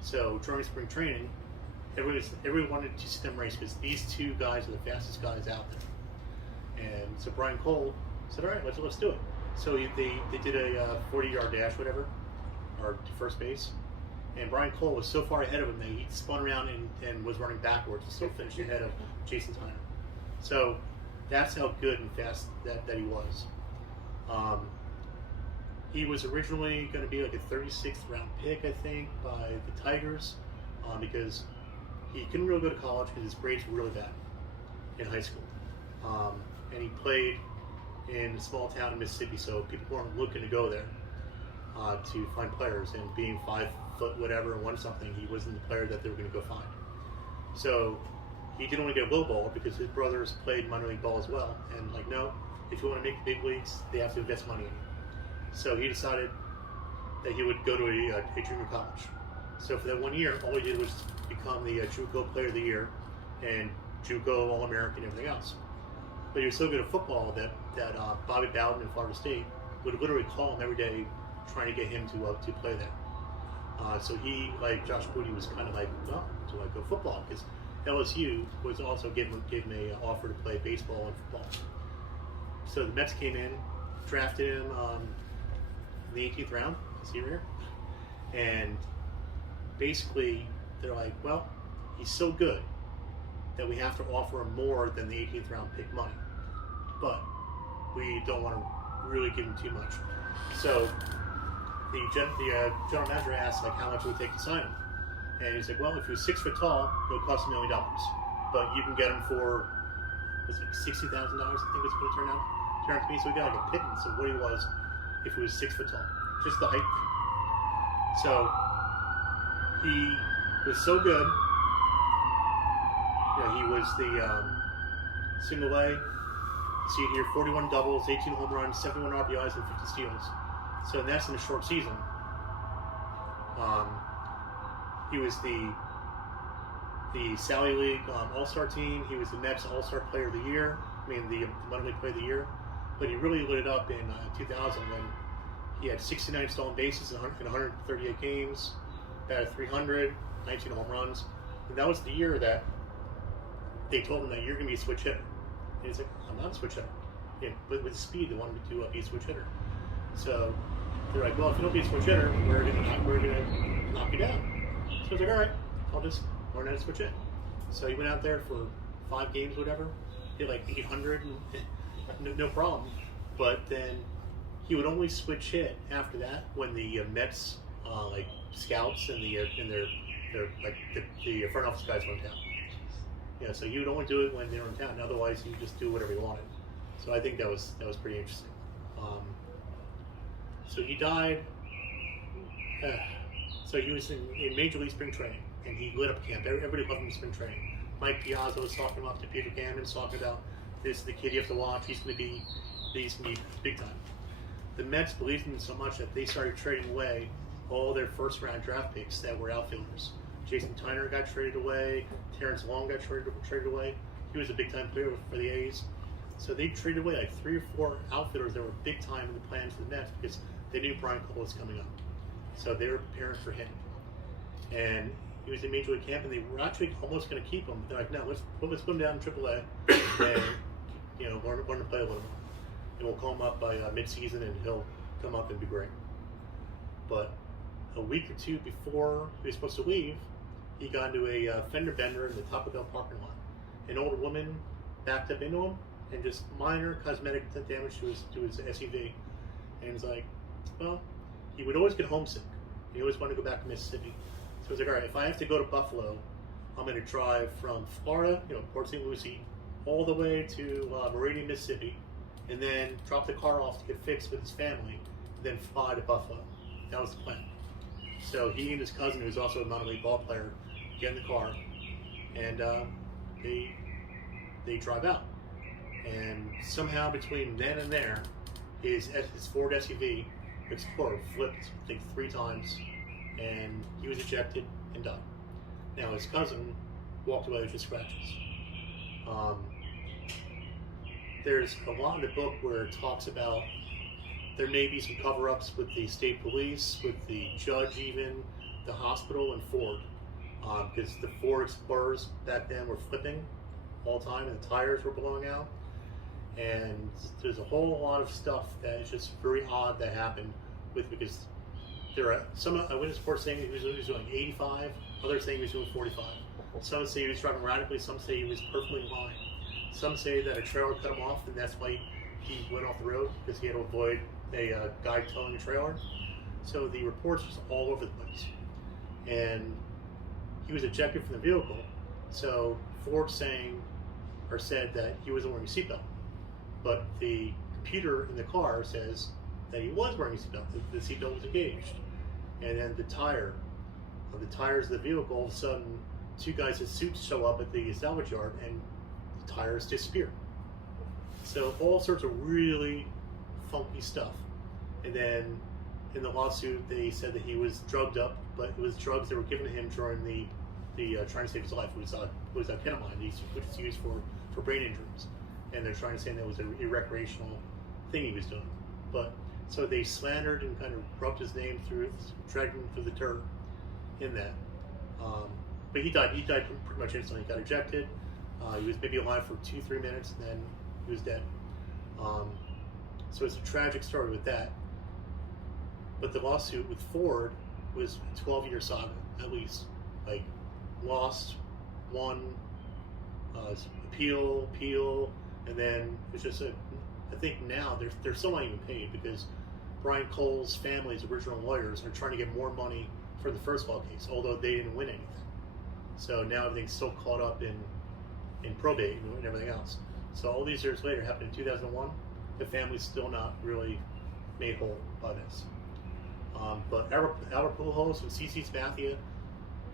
So during spring training, everyone wanted to see them race because these two guys are the fastest guys out there. And so Brian Cole said, all right, let's do it. So they did a 40-yard dash, whatever, or to first base. And Brian Cole was so far ahead of him that he spun around and was running backwards and still finished ahead of Jason Tyner. So that's how good and fast that he was. He was originally going to be like a 36th round pick, I think, by the Tigers, because he couldn't really go to college because his grades were really bad in high school. And he played in a small town in Mississippi, so people weren't looking to go there to find players. And being 5 foot whatever and 1-something, he wasn't the player that they were going to go find. So he didn't want to get lowballed because his brothers played minor league ball as well. And like, no, if you want to make the big leagues, they have to invest money in you. So he decided that he would go to a junior college. So for that 1 year, all he did was become the JUCO Player of the Year and JUCO All-American and everything else. But he was so good at football that Bobby Bowden in Florida State would literally call him every day trying to get him to play there. So he, like Josh Booty, was kind of like, well, do I go football? Because LSU was also gave him an offer to play baseball and football. So the Mets came in, drafted him in the 18th round, senior year, and basically they're like, well, he's so good that we have to offer him more than the 18th round pick money, but we don't want to really give him too much. So the general manager asked like how much it would take to sign him, and he's like, well, if he was 6 foot tall, it would cost $1 million, but you can get him for was it $60,000? I think it's going to turn out to be. So we got like a pittance of what he was if he was 6 foot tall, just the height thing. So he was so good. He was the single A. See it here: 41 doubles, 18 home runs, 71 RBIs, and 50 steals. So that's in a short season. He was the Sally League All-Star team. He was the Mets All-Star Player of the Year. The minor league Player of the Year. But he really lit it up in 2000 when he had 69 stolen bases in 138 games, batted 300, 19 home runs. And that was the year that they told him that you're going to be a switch hitter. And he's like, I'm not a switch hitter. Yeah, but with speed, they wanted him to be a switch hitter. So they're like, well, if you don't be a switch hitter, we're going to knock you down. So he's like, all right, I'll just learn how to switch hit. So he went out there for 5 games, whatever, hit like 800, and no problem. But then he would only switch hit after that when the Mets like scouts and the front office guys were in town. Yeah, so he would only do it when they were in town. Otherwise, he would just do whatever he wanted. So I think that was pretty interesting. So he died. So he was in Major League Spring Training, and he lit up camp. Everybody loved him in spring training. Mike Piazza was talking him up to Peter Gammons, talking about this is the kid you have to watch. He's going to be big time. The Mets believed in him so much that they started trading away all their first round draft picks that were outfielders. Jason Tyner got traded away. Terrence Long got traded away. He was a big time player for the A's. So they traded away like 3 or 4 outfielders that were big time in the plans for the Mets because they knew Brian Cole was coming up. So they were preparing for him. And he was in Major League camp, and they were actually almost going to keep him. But they're like, no, let's put him down in AAA and learn to play a little more. And we'll call him up by mid-season, and he'll come up and be great. But a week or 2 before he was supposed to leave, he got into a fender bender in the Taco Bell parking lot. An older woman backed up into him, and just minor cosmetic damage to his SUV. And he's like, well, he would always get homesick. He always wanted to go back to Mississippi. So he's like, all right, if I have to go to Buffalo, I'm going to drive from Florida, Port St. Lucie, all the way to Meridian, Mississippi, and then drop the car off to get fixed with his family, then fly to Buffalo. That was the plan. So he and his cousin, who's also a minor league ball player, get in the car, and they drive out. And somehow between then and there, his Ford SUV Explorer flipped, I think, 3 times, and he was ejected and died. Now his cousin walked away with just scratches. There's a lot in the book where it talks about there may be some cover-ups with the state police, with the judge even, the hospital, and Ford. Because the Ford Explorers back then were flipping all the time, and the tires were blowing out. And there's a whole lot of stuff that is just very odd that happened because there are some eyewitness reports saying he was doing 85, others saying he was doing 45. Some say he was driving radically, some say he was perfectly in line. Some say that a trailer cut him off, and that's why he went off the road, because he had to avoid a guy towing a trailer. So the reports was all over the place. And he was ejected from the vehicle. So Ford said that he wasn't wearing a seatbelt. But the computer in the car says that he was wearing a seatbelt. The seatbelt was engaged. And then the tires of the vehicle, all of a sudden, 2 guys in suits show up at the salvage yard, and the tires disappear. So all sorts of really funky stuff. And then in the lawsuit, they said that he was drugged up, but it was drugs that were given to him during the trying to save his life. It was ketamine, which is used for brain injuries. And they're trying to say that was a recreational thing he was doing. But so they slandered and kind of rubbed his name dragged him through the dirt in that. But he died pretty much instantly. He got ejected. He was maybe alive for 2-3 minutes, and then he was dead. So it's a tragic story with that. But the lawsuit with Ford was a 12-year saga, at least. Like, lost, won, appeal, and then it's just I think now they're still not even paid, because Brian Cole's family's original lawyers are trying to get more money for the first law case, although they didn't win anything. So now everything's still caught up in probate and everything else. So all these years later, happened in 2001, the family's still not really made whole by this. But Albert Pujols and CC Sabathia,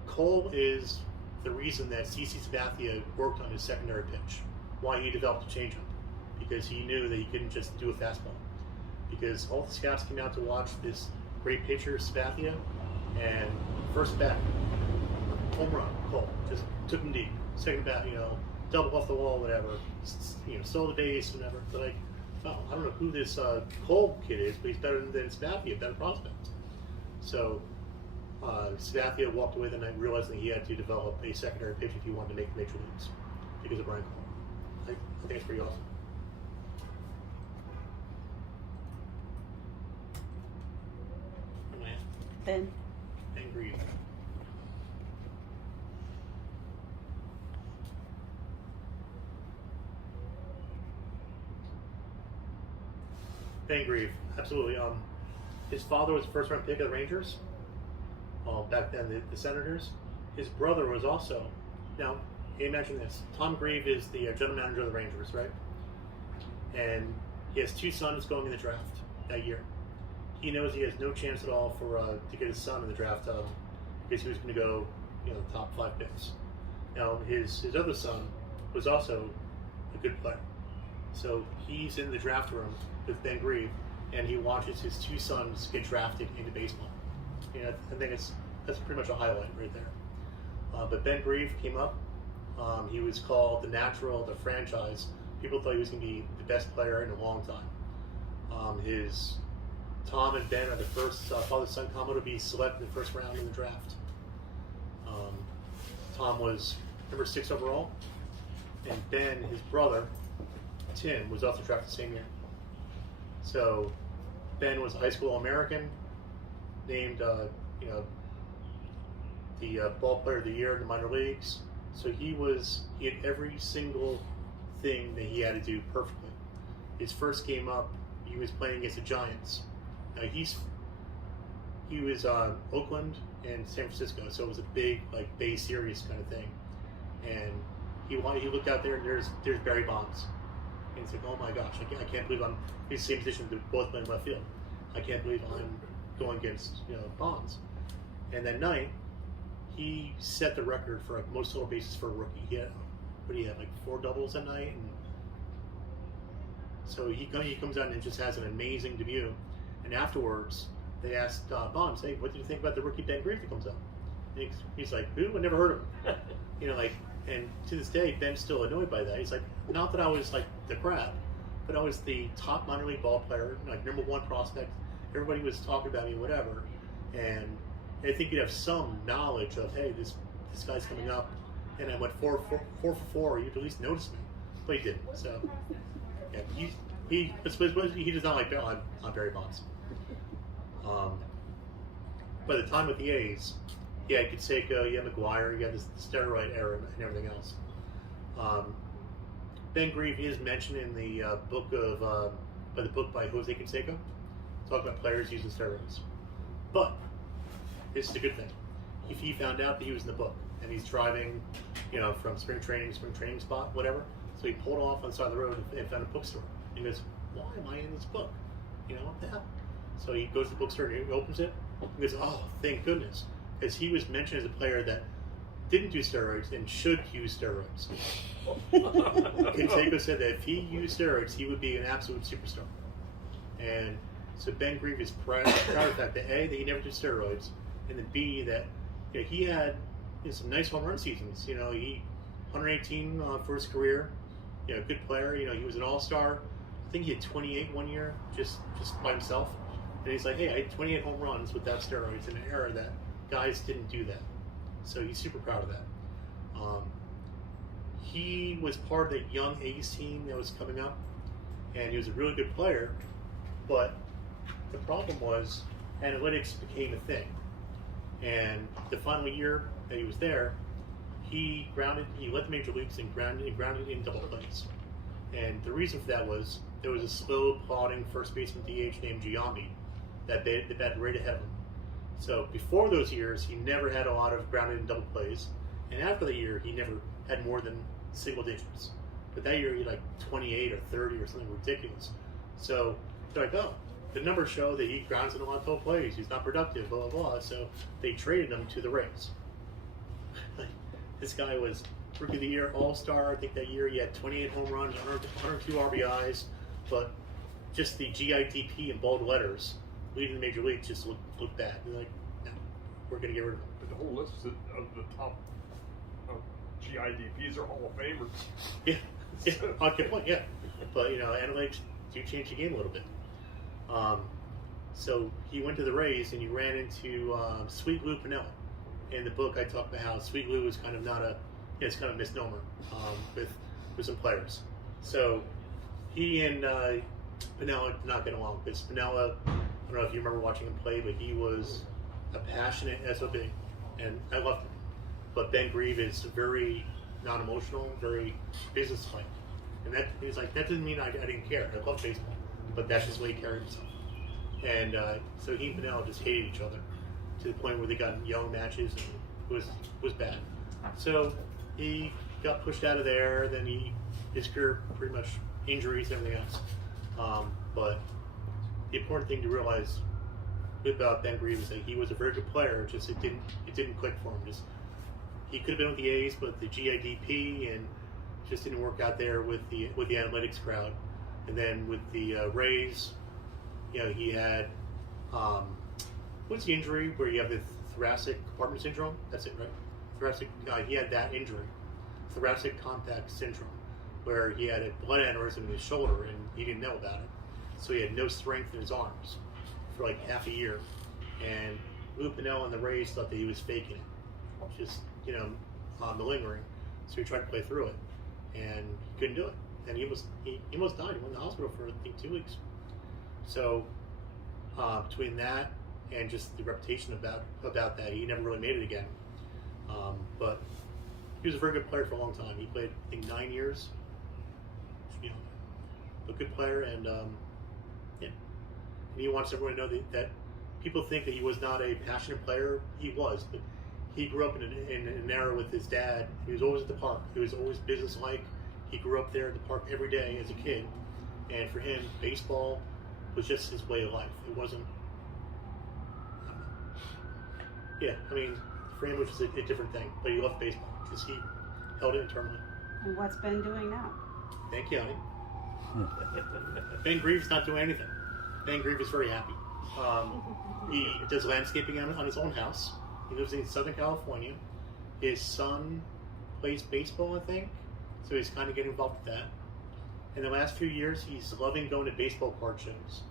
Cole is the reason that CC Sabathia worked on his secondary pitch, why he developed a changeup, because he knew that he couldn't just do a fastball. Because all the scouts came out to watch this great pitcher, Sabathia, and first bat, home run, Cole, just took him deep. Second bat, double off the wall, whatever, stole the base, whatever. But like, oh, I don't know who this Cole kid is, but he's better than Sabathia, better prospect. So Sabathia walked away the night realizing he had to develop a secondary pitch if he wanted to make major leagues because of Brian Cole. I think it's pretty awesome. Ben. And Grieve. Ben Grieve, absolutely. His father was the first round pick of the Rangers. Back then, the Senators. His brother was also. Now, imagine this: Tom Grieve is the general manager of the Rangers, right? And he has 2 sons going in the draft that year. He knows he has no chance at all to get his son in the draft because he was going to go, top 5 picks. Now, his other son was also a good player. So he's in the draft room with Ben Grieve, and he watches his 2 sons get drafted into baseball. I think that's pretty much a highlight right there. But Ben Grieve came up. He was called the natural, the franchise, people thought he was going to be the best player in a long time. Tom and Ben are the first father-son combo to be selected in the first round in the draft. Tom was number 6 overall, and Ben, his brother, Tim, was also drafted the same year. So Ben was a high school All-American, named the ball player of the year in the minor leagues. So he had every single thing that he had to do perfectly. His first game up, he was playing against the Giants. Now he was Oakland and San Francisco, so it was a big Bay Series kind of thing. And he looked out there and there's Barry Bonds, and he's like, oh my gosh, I can't believe I'm in the same position. They're both playing left field. I can't believe I'm going against Bonds. And that night, he set the record for most total bases for a rookie. He had 4 doubles that night, and so he comes out and just has an amazing debut. And afterwards, they asked Bonds, "Hey, what did you think about the rookie Ben Grieve that comes up?" And he's like, "Who? I never heard of him." And to this day, Ben's still annoyed by that. He's like, "Not that I was the crap, but I was the top minor league ball player, number 1 prospect. Everybody was talking about me, whatever, and I think you'd have some knowledge of, hey, this guy's coming up, and I went 4 for 4. You'd at least notice me." But he didn't. So yeah, he does not like on Barry Bonds. By the time with the A's, he had Canseco, he had McGuire, he had the steroid era and everything else. Ben Grieve is mentioned in the book by Jose Canseco, talking about players using steroids. But this is a good thing. If he found out that he was in the book and he's driving, from spring training spot, whatever, so he pulled off on the side of the road and found a bookstore. And he goes, "Why am I in this book? What the hell?" So he goes to the bookstore and he opens it. He goes, "Oh, thank goodness," because he was mentioned as a player that didn't do steroids and should use steroids. Canseco said that if he used steroids, he would be an absolute superstar. And so Ben Grieve is proud of the fact that A, that he never did steroids, and then B, that he had some nice home run seasons. He 118 for his career. Good player. He was an all-star. I think he had 28 one year, just by himself. And he's like, "Hey, I had 28 home runs without steroids in an era that guys didn't do that." So he's super proud of that. He was part of that young A's team that was coming up, and he was a really good player. But the problem was analytics became a thing. And the final year that he was there, he led the major leagues and grounded in double plays. And the reason for that was there was a slow, plodding first baseman DH named Giambi that batted right ahead of him. So before those years, he never had a lot of grounded in double plays. And after the year, he never had more than single digits. But that year, he had 28 or 30 or something ridiculous. So they're like, "Oh, the numbers show that he grounds in a lot of double plays. He's not productive, blah, blah, blah." So they traded him to the Rays. This guy was Rookie of the Year, All-Star. I think that year he had 28 home runs, 102 RBIs, but just the GIDP in bold letters leading the major league just looked bad. They're like, "No, we're going to get rid of him." But the whole list of the top GIDPs are Hall of Famers. Yeah, on good point, yeah. But analytics do change the game a little bit. So he went to the Rays and he ran into Sweet Lou Piniella. In the book, I talk about how Sweet Lou is kind of it's kind of a misnomer with some players. So he and Piniella did not get along because Piniella, I don't know if you remember watching him play, but he was a passionate SOB, and I loved him. But Ben Grieve is very non-emotional, very business-like. And he was like, that doesn't mean I didn't care. I love baseball, but that's just the way he carried himself. And so he and Piniella just hated each other to the point where they got in yelling matches, and it was bad. So he got pushed out of there. Then his career pretty much injuries and everything else. But the important thing to realize about Ben Grieve is that he was a very good player. Just it didn't click for him. He could have been with the A's, but the GIDP and just didn't work out there with the analytics crowd. And then with the Rays, he had what's the injury where you have the thoracic compartment syndrome? That's it, right? He had that injury, thoracic compact syndrome, where he had a blood aneurysm in his shoulder and he didn't know about it. So he had no strength in his arms for like half a year. And Lou Piniella and the Rays thought that he was faking it, just, malingering. So he tried to play through it, and he couldn't do it. And he almost died. He went to the hospital for, I think, 2 weeks. So between that and just the reputation about that, he never really made it again. But he was a very good player for a long time. He played, I think, 9 years. A good player, and and he wants everyone to know that people think that he was not a passionate player. He was, but he grew up in an era with his dad. He was always at the park. He was always businesslike. He grew up there at the park every day as a kid, and for him, baseball was just his way of life. It wasn't. Yeah, I mean, for him, it was just a different thing. But he loved baseball because he held it internally. And what's Ben doing now? Thank you, honey. Ben Grieve's not doing anything. Ben Grieve is very happy. He does landscaping on his own house. He lives in Southern California. His son plays baseball, I think, so he's kind of getting involved with that. In the last few years, he's loving going to baseball card shows.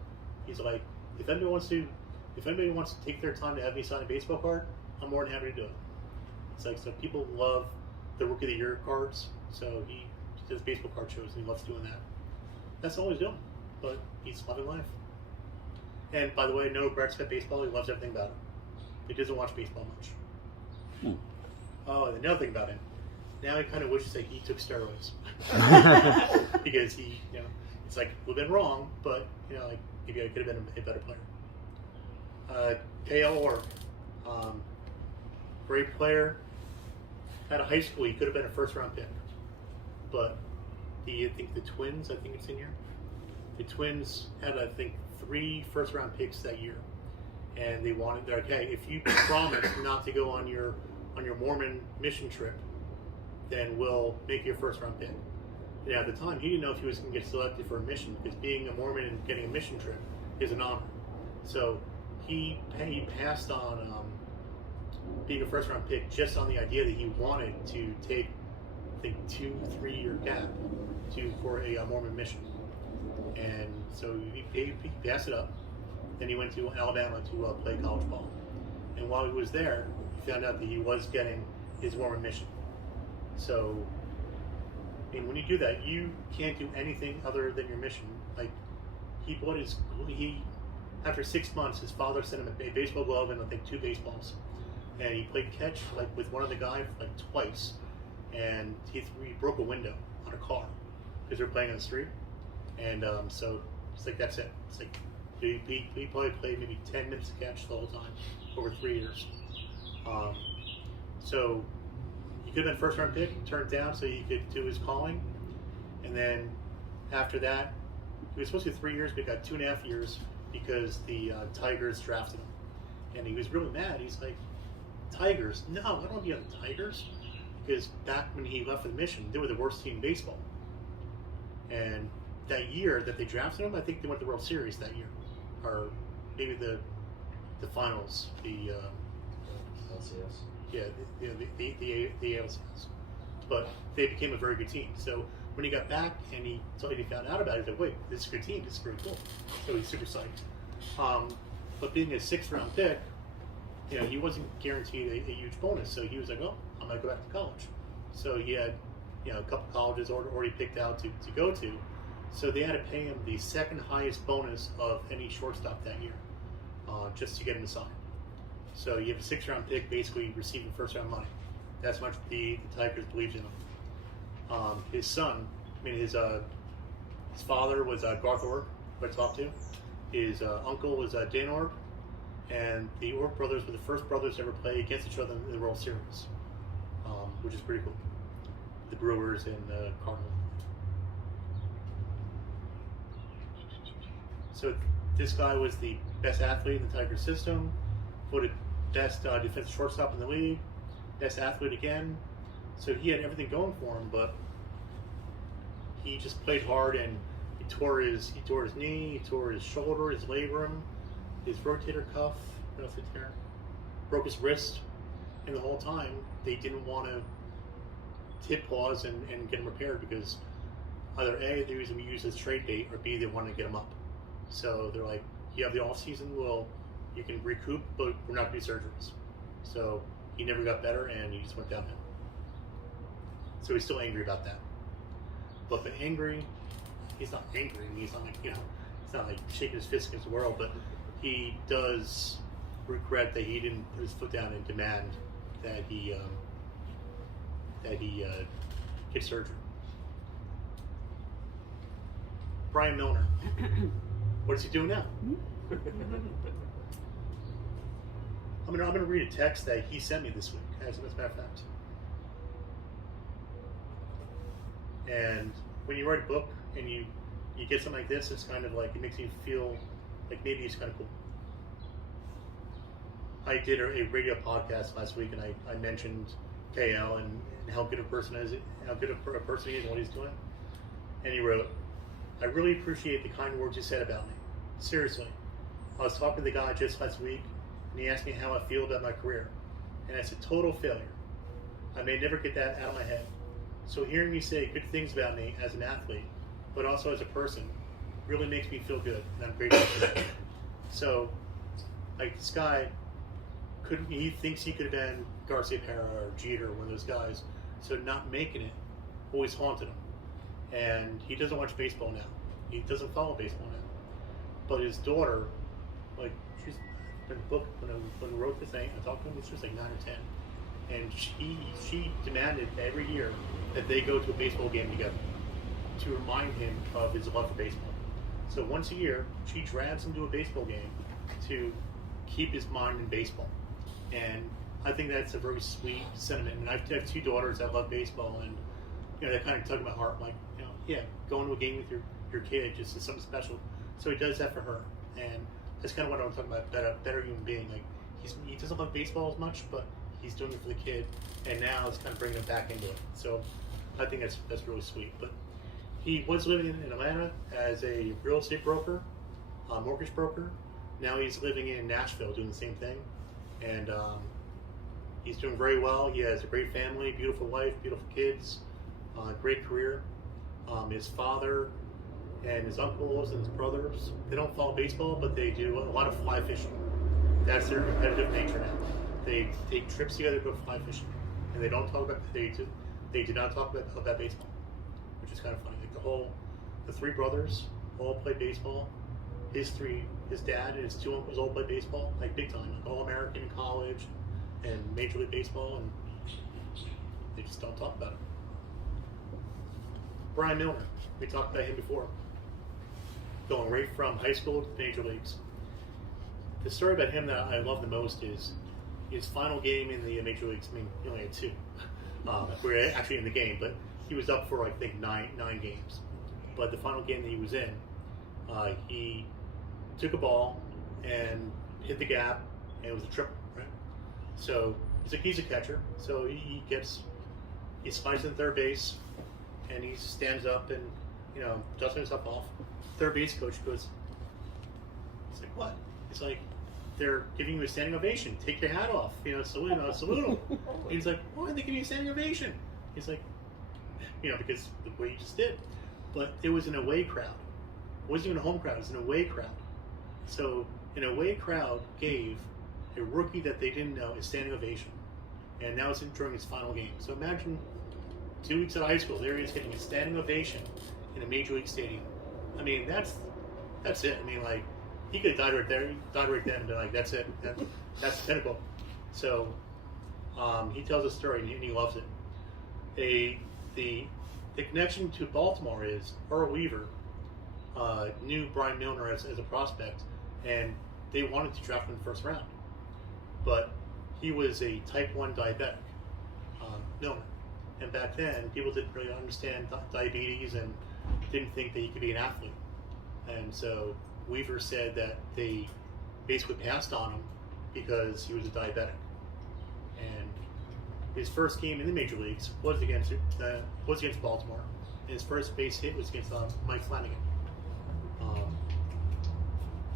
He's like, if anybody wants to take their time to have me sign a baseball card, I'm more than happy to do it. It's like, so people love the Rookie of the Year cards, so he does baseball card shows and he loves doing that. That's all he's doing, but he's loving life. And by the way, no regrets about baseball. He loves everything about it. He doesn't watch baseball much. Oh, and another thing about him. Now he kind of wishes that he took steroids. Because he, it's like, we've been wrong, but, like, maybe I could have been a better player. Dale Orr, great player. Out of high school, he could have been a first-round pick. But I think the Twins, I think it's in here. The Twins had, I think, 3 first-round picks that year, and they're like, hey, if you promise not to go on your Mormon mission trip, then we'll make you a first-round pick. And at the time, he didn't know if he was going to get selected for a mission, because being a Mormon and getting a mission trip is an honor. So he passed on being a first-round pick just on the idea that he wanted to take, I think, 2-3 year gap for a Mormon mission. And so he passed it up. Then he went to Alabama to play college ball. And while he was there, he found out that he was getting his Mormon mission. So, I mean, when you do that, you can't do anything other than your mission. Like, after 6 months, his father sent him a baseball glove and I think 2 baseballs. And he played catch like with one of the guys like twice. And he broke a window on a car because they were playing on the street. And so it's like, that's it. It's like he probably played maybe 10 minutes of catch the whole time over 3 years. So he could have been first-round pick, turned down so he could do his calling. And then after that, he was supposed to get 3 years, but he got 2.5 years because the Tigers drafted him. And he was really mad. He's like, Tigers? No, I don't want to be on the Tigers. Because back when he left for the mission, they were the worst team in baseball. And that year that they drafted him, I think they went to the World Series that year, or maybe the finals. The LCS. Yeah, the ALCS. But they became a very good team. So when he got back and he found out about it, he said, "Wait, this is a good team. This is pretty cool." So he's super psyched. But being a 6th-round pick, he wasn't guaranteed a huge bonus. So he was like, "Oh, I might go back to college." So he had, a couple colleges already picked out to go to. So they had to pay him the 2nd highest bonus of any shortstop that year, just to get him to sign. So you have a 6th-round pick basically receiving 1st-round money. That's how much the Tigers believed in him. His son, his father was Garth Orb, who I talked to. His uncle was Dan Orb, and the Orb brothers were the first brothers to ever play against each other in the World Series, which is pretty cool. The Brewers and the Cardinals. So this guy was the best athlete in the Tiger system, voted best defensive shortstop in the league, best athlete again. So he had everything going for him, but he just played hard and he tore his knee, he tore his shoulder, his labrum, his rotator cuff, what else did he tear? Broke his wrist, and the whole time they didn't want to hit pause and get him repaired because either A, they was going to be used as trade bait, or B, they wanted to get him up. So they're like, you have the off season, well, you can recoup, but we're not going to do surgeries. So he never got better, and he just went downhill. So he's still angry about that. But angry, he's not angry. I mean, he's not like, you know, it's not like shaking his fist against the world, but he does regret that he didn't put his foot down and demand that he get surgery. Brian Milner. What is he doing now? I'm gonna read a text that he sent me this week, as a matter of fact. And when you write a book and you get something like this, it's kind of like, it makes you feel like maybe it's kind of cool. I did a radio podcast last week, and I mentioned KL and how good a person is, how good a person he is, and what he's doing. And he wrote, "I really appreciate the kind words you said about me. Seriously, I was talking to the guy just last week, and he asked me how I feel about my career, and it's a total failure. I may never get that out of my head. So hearing you say good things about me as an athlete, but also as a person, really makes me feel good, and I'm grateful for that." So, like, this guy, he thinks he could have been Garcia Parra or Jeter, one of those guys. So not making it always haunted him. And he doesn't watch baseball now. He doesn't follow baseball now. But his daughter, like, she's in the book, when I wrote this thing, I talked to him when she was like 9 or 10. And she demanded every year that they go to a baseball game together to remind him of his love for baseball. So once a year, she drags him to a baseball game to keep his mind in baseball. And I think that's a very sweet sentiment. And I have 2 daughters that love baseball, and you know, that kind of tug my heart. Like, you know, yeah, going to a game with your kid just is something special. So he does that for her, and that's kind of what I'm talking about. A better human being. Like, he doesn't love baseball as much, but he's doing it for the kid, and now it's kind of bringing him back into it. So I think that's really sweet. But he was living in Atlanta as a real estate broker, mortgage broker. Now he's living in Nashville doing the same thing, and he's doing very well. He has a great family, beautiful wife, beautiful kids, great career. His father and his uncles and his brothers, they don't follow baseball, but they do a lot of fly fishing. That's their competitive nature now. They take trips together to go fly fishing, and they don't talk about they do not talk about baseball, which is kind of funny. Like the 3 brothers all played baseball. His dad and his 2 uncles all played baseball, like big time, like All-American in college and Major League Baseball, and they just don't talk about it. Brian Milner, we talked about him before, going right from high school to the major leagues. The story about him that I love the most is his final game in the major leagues. I mean, he only had 2. We were actually in the game, but he was up for, I think, nine games. But the final game that he was in, he took a ball and hit the gap, and it was a triple, right? So he's a catcher, so he slides in third base, and he stands up and, you know, dusting himself off. Third base coach goes, he's like, what? He's like, they're giving you a standing ovation. Take your hat off, you know, salute him. And he's like, why are they giving you a standing ovation? He's like, you know, because the way you just did. But it was an away crowd. It wasn't even a home crowd, it was an away crowd. So an away crowd gave a rookie that they didn't know a standing ovation. And now it's during his final game. So imagine 2 weeks out of high school, there he is getting a standing ovation in a major league stadium. I mean, that's it. I mean, like, he could have died right there. He died right then and been like, that's it. That's the pinnacle. So he tells a story, and he loves it. The connection to Baltimore is Earl Weaver knew Brian Milner as a prospect, and they wanted to draft him in the first round. But he was a type 1 diabetic, Milner. And back then, people didn't really understand diabetes and didn't think that he could be an athlete. And so Weaver said that they basically passed on him because he was a diabetic. And his first game in the major leagues was against Baltimore. And his first base hit was against Mike Flanagan.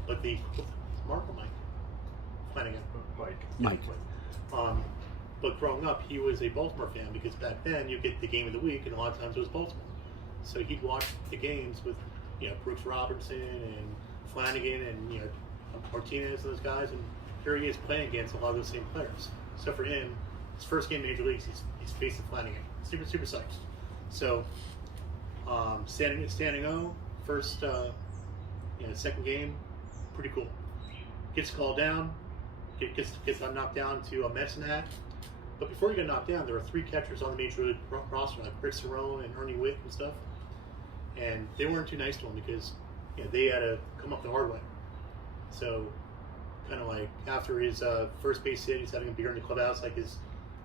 But Mark or Mike? Flanagan. Mike. But growing up, he was a Baltimore fan because back then you get the game of the week, and a lot of times it was Baltimore. So he'd watch the games with, Brooks Robertson and Flanagan and, Martinez and those guys, and here he is playing against a lot of those same players. So for him, his first game in Major Leagues, he's facing Flanagan. Super psyched. So standing O, first, second game, pretty cool. Gets called down, gets knocked down to a medicine hat. But before he got knocked down, there were 3 catchers on the Major League roster, like Rick Cerrone and Ernie Witt and stuff. And they weren't too nice to him because they had to come up the hard way. So, kind of like after his first base hit, he's having a beer in the clubhouse.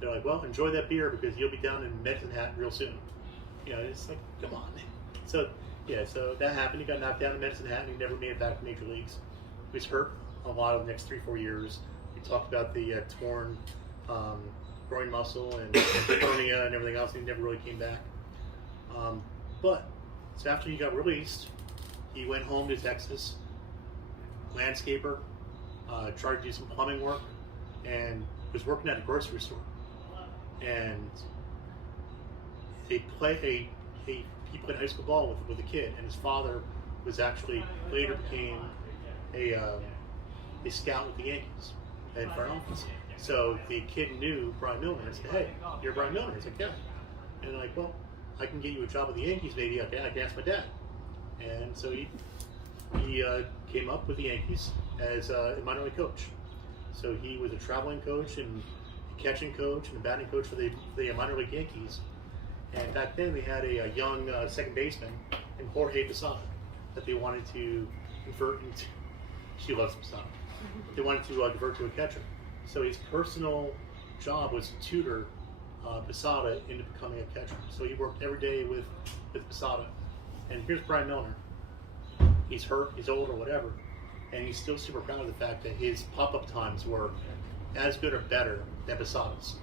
They're like, well, enjoy that beer because you'll be down in medicine hat real soon. It's like, come on. So that happened. He got knocked down in medicine hat, and he never made it back to Major Leagues. He was hurt a lot of the next 3-4 years. We talked about the torn groin muscle and hernia and everything else. He never really came back. So after he got released, he went home to Texas, landscaper, tried to do some plumbing work, and was working at a grocery store. And he played high school ball with a kid, and his father was actually later became a scout with the Yankees in front office. So the kid knew Brian Milner and said, "Hey, you're Brian Milner." He's like, "Yeah." And they're like, "Well, I can get you a job with the Yankees, maybe. Okay, I can ask my dad." And so he came up with the Yankees as a minor league coach. So he was a traveling coach and a catching coach and a batting coach for the minor league Yankees. And back then they had a young second baseman named Jorge Posada that they wanted to convert into. She loves Posada. They wanted to convert to a catcher. So his personal job was to tutor Posada into becoming a catcher. So he worked every day with Posada. And here's Brian Milner. He's hurt, he's old or whatever, and he's still super proud of the fact that his pop-up times were as good or better than Posada's.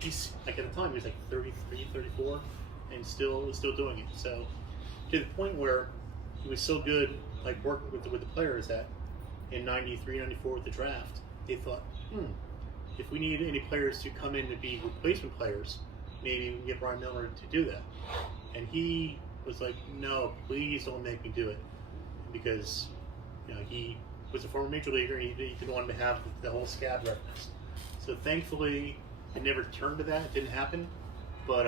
He's like at the time he was like 33, 34, and still doing it. So to the point where he was so good, like working with the players, that in 93, 94 with the draft, they thought, if we need any players to come in to be replacement players, maybe we can get Brian Milner to do that. And he was like, no, please don't make me do it, because he was a former major leaguer and he didn't want to have the whole SABR reference. So thankfully, it never turned to that. It didn't happen, but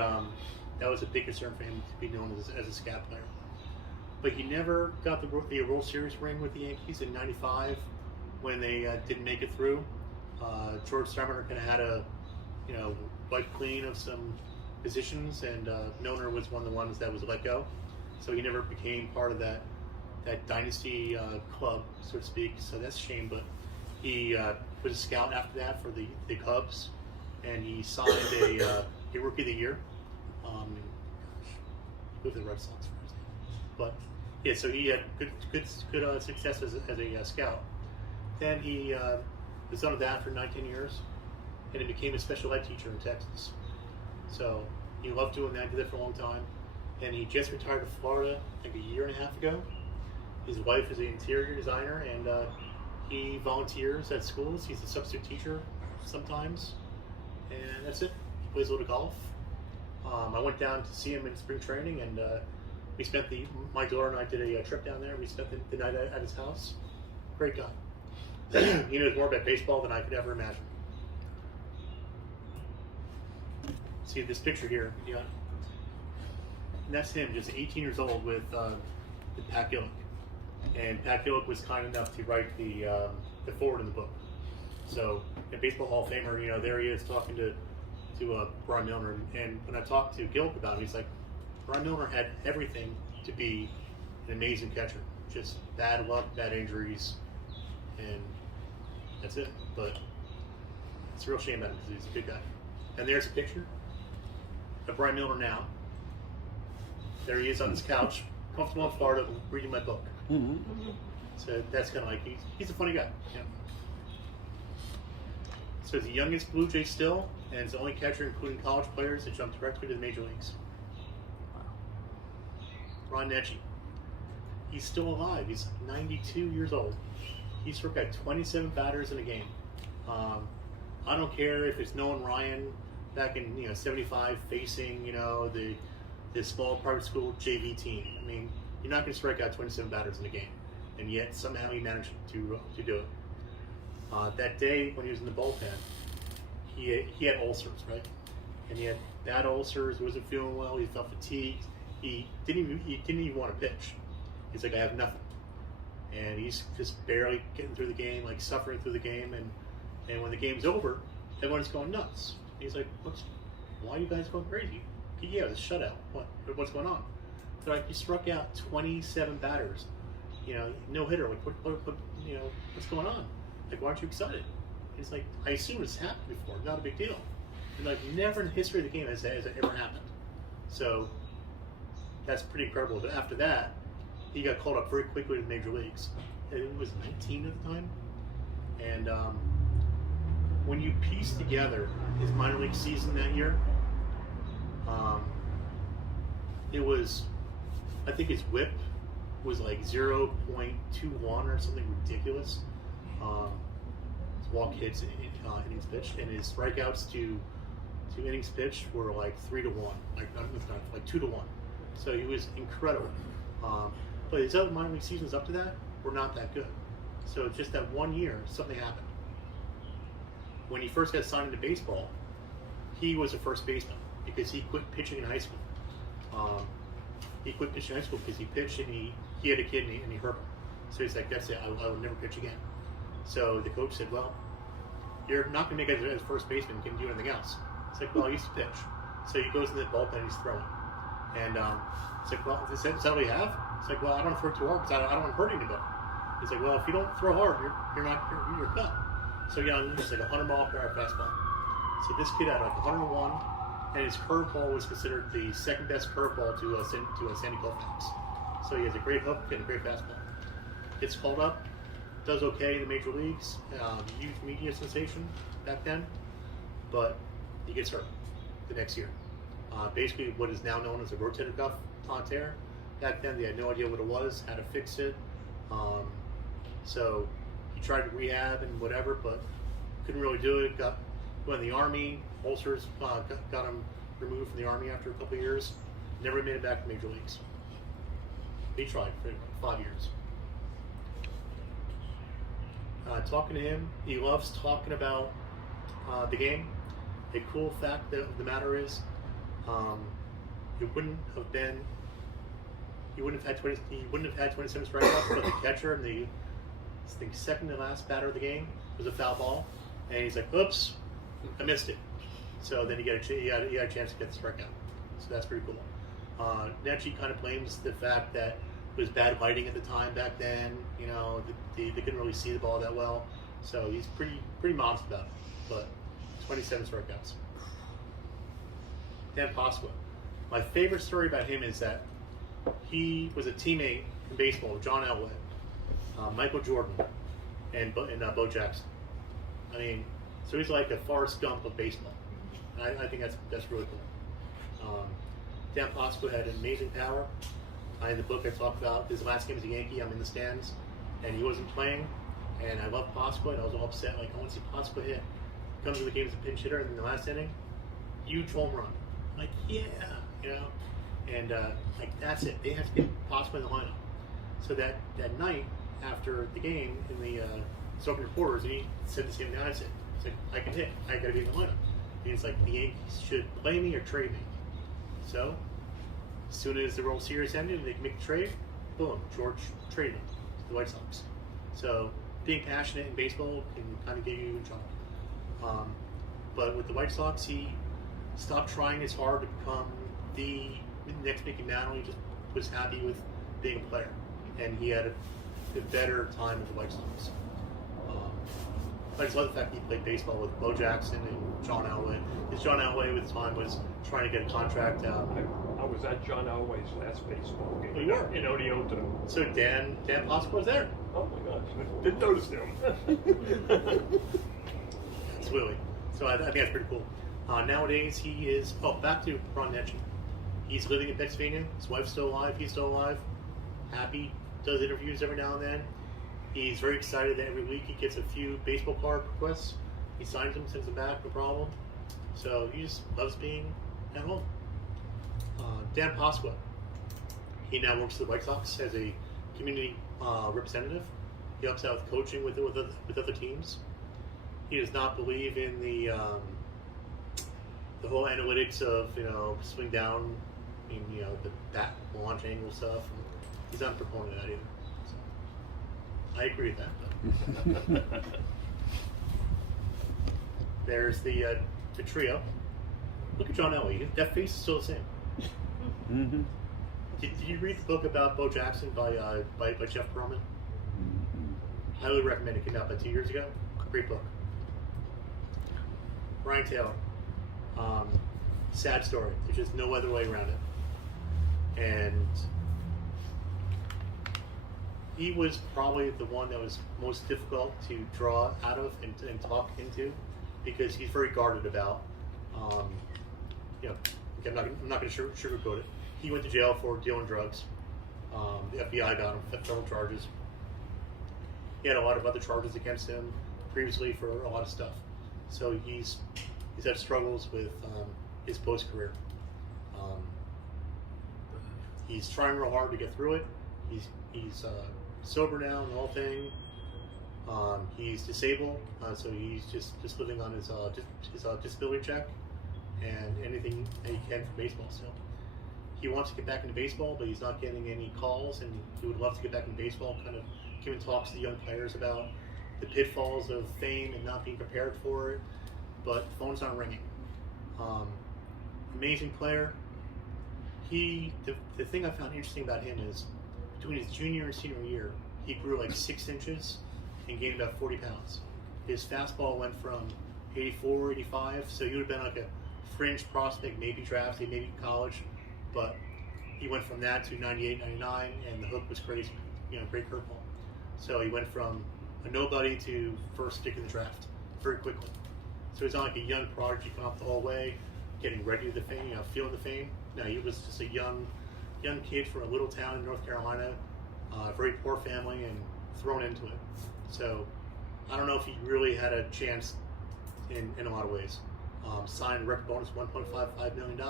that was a big concern for him to be known as a SABR player. But he never got the World Series ring with the Yankees in '95 when they didn't make it through. George Steinbrenner kind of had a wipe clean of some positions, and Milner was one of the ones that was let go. So he never became part of that dynasty club, so to speak. So that's a shame. But he was a scout after that for the Cubs, and he signed a Rookie of the Year with the Red Sox for his name. But yeah, so he had good success as a scout. Then he was on that for 19 years, and he became a special ed teacher in Texas. So he loved doing that, did it for a long time. And he just retired to Florida, I think a year and a half ago. His wife is an interior designer, and he volunteers at schools. He's a substitute teacher sometimes, and that's it. He plays a little golf. I went down to see him in spring training, and we spent my daughter and I did a trip down there. We spent the night at his house. Great guy. He knows more about baseball than I could ever imagine. See this picture here, and that's him, just 18 years old with Pat Gillick. And Pat Gillick was kind enough to write the forward in the book. So, a Baseball Hall of Famer, there he is talking to Brian Milner. And when I talked to Gillick about it, he's like, Brian Milner had everything to be an amazing catcher. Just bad luck, bad injuries, and that's it. But it's a real shame about him because he's a good guy. And there's a picture of Brian Milner now. There he is on his couch, comfortable in Florida, reading my book. Mm-hmm. So that's kind of like, he's a funny guy. Yeah. So he's the youngest Blue Jay still, and it's the only catcher, including college players, that jumped directly to the major leagues. Ron Netchie. He's still alive. He's 92 years old. He struck out 27 batters in a game. I don't care if it's Nolan Ryan back in 75 facing the this small private school JV team. I mean, you're not going to strike out 27 batters in a game, and yet somehow he managed to do it. That day when he was in the bullpen, he had ulcers, right? And he had bad ulcers. He wasn't feeling well. He felt fatigued. He didn't even want to pitch. He's like, I have nothing, and he's just barely getting through the game, like suffering through the game. And when the game's over, everyone's going nuts. He's like, why are you guys going crazy? Yeah, it's a shutout. What's going on? They're like, you struck out 27 batters. No hitter. Like, what's going on? Like, why aren't you excited? He's like, I assume it's happened before. Not a big deal. And like, never in the history of the game has it ever happened. So that's pretty incredible. But after that, he got called up very quickly to the major leagues. And he was 19 at the time. And when you piece together his minor league season that year, it was, I think his WHIP was like 0.21 or something ridiculous. His walk hits, innings pitched, and his strikeouts to innings pitched were like 3-1, like 2-1. So he was incredible. But his other minor league seasons up to that were not that good. So just that 1 year, something happened. When he first got signed into baseball, he was a first baseman because he quit pitching in high school. He quit pitching in high school because he pitched and he had a kid and he hurt him. So he's like, that's it, I will never pitch again. So the coach said, well, you're not going to make it as first baseman, you can do anything else. It's like, well, I used to pitch. So he goes in the bullpen and he's throwing. And it's like, well, is that what you have? It's like, well, I don't throw too hard because I don't want to hurt anybody. He's like, well, if you don't throw hard, you're cut. So it's like a 100-mile-per-hour fastball. So this kid had like 101, and his curveball was considered the second best curveball to Sandy Koufax. So he has a great hook and a great fastball. Gets called up, does okay in the major leagues, youth media sensation back then, but he gets hurt the next year. Basically, what is now known as a rotator cuff tear. Back then, they had no idea what it was, how to fix it. So he tried to rehab and whatever, but couldn't really do it. Went in the Army. Ulcers got him removed from the Army after a couple of years. Never made it back to major leagues. He tried for 5 years. Talking to him, he loves talking about the game. A cool fact of the matter is, he wouldn't have had 27 strikeouts, but the catcher and the second to last batter of the game was a foul ball, and he's like, "Oops, I missed it." So then he had a chance to get the strikeout. So that's pretty cool. Netchi kind of blames the fact that it was bad lighting at the time back then. They couldn't really see the ball that well. So he's pretty modest about it. But 27 strikeouts. Dan Pasqua. My favorite story about him is that he was a teammate in baseball with John Elway, Michael Jordan, and Bo Jackson. I mean, so he's like a Forrest Gump of baseball. And I think that's really cool. Dan Pasqua had amazing power. In the book I talk about his last game as a Yankee. I'm in the stands, and he wasn't playing. And I love Pasqua, and I was all upset. Like, I want to see Pasqua hit. Comes to the game as a pinch hitter, and in the last inning, huge home run. Like, yeah, and like that's it. They have to get Pasqua in the lineup. So that night after the game, in the open reporters, and he said the same thing I said. It's like, I can hit. I got to be in the lineup. And he's like, the Yankees should play me or trade me. So as soon as the World Series ended and they can make the trade, boom, George traded him to the White Sox. So being passionate in baseball can kind of get you in trouble. But with the White Sox, he stopped trying as hard to become the next Mickey Mantle. He just was happy with being a player, and he had a better time with the White Sox. I just love the fact that he played baseball with Bo Jackson and John Elway. Because John Elway at the time was trying to get a contract out. I was at John Elway's last baseball game You were? in Oneonta. So Dan Pasqua was there. Oh my gosh, didn't notice him. Absolutely. So I think that's pretty cool. Nowadays, he is, back to Ron Netchi. He's living in Pennsylvania. His wife's still alive. He's still alive. Happy. Does interviews every now and then. He's very excited that every week he gets a few baseball card requests. He signs them, sends them back, no problem. So he just loves being at home. Dan Pasqua. He now works for the White Sox as a community representative. He helps out with coaching with other teams. He does not believe in the whole analytics of swing down, the bat launch angle stuff. He's not a proponent of that either. So, I agree with that. But. There's the trio. Look at John Elway. That face is still the same. Mm-hmm. Did you read the book about Bo Jackson by Jeff Pearlman? Highly recommend it. Came out about 2 years ago. Great book. Brian Taylor. Sad story. There's just no other way around it. And he was probably the one that was most difficult to draw out of and talk into, because he's very guarded about. I'm not going to sugarcoat it. He went to jail for dealing drugs. The FBI got him federal charges. He had a lot of other charges against him previously for a lot of stuff. So he's had struggles with his post career. He's trying real hard to get through it. He's sober now and the whole thing. He's disabled, so he's just living on his disability check and anything that he can for baseball still. He wants to get back into baseball, but he's not getting any calls, and he would love to get back into baseball, kind of giving talks to young players about the pitfalls of fame and not being prepared for it, but the phone's not ringing. Amazing player. The thing I found interesting about him is between his junior and senior year, he grew like 6 inches and gained about 40 pounds. His fastball went from 84, 85, so he would have been like a fringe prospect, maybe drafted, maybe college, but he went from that to 98, 99, and the hook was crazy, great curveball. So he went from a nobody to first pick in the draft very quickly. So he's not like a young prodigy coming up the whole way, getting ready to the fame, feeling the fame. No, he was just a young kid from a little town in North Carolina, very poor family, and thrown into it. So I don't know if he really had a chance in a lot of ways. Signed record bonus $1.55 million,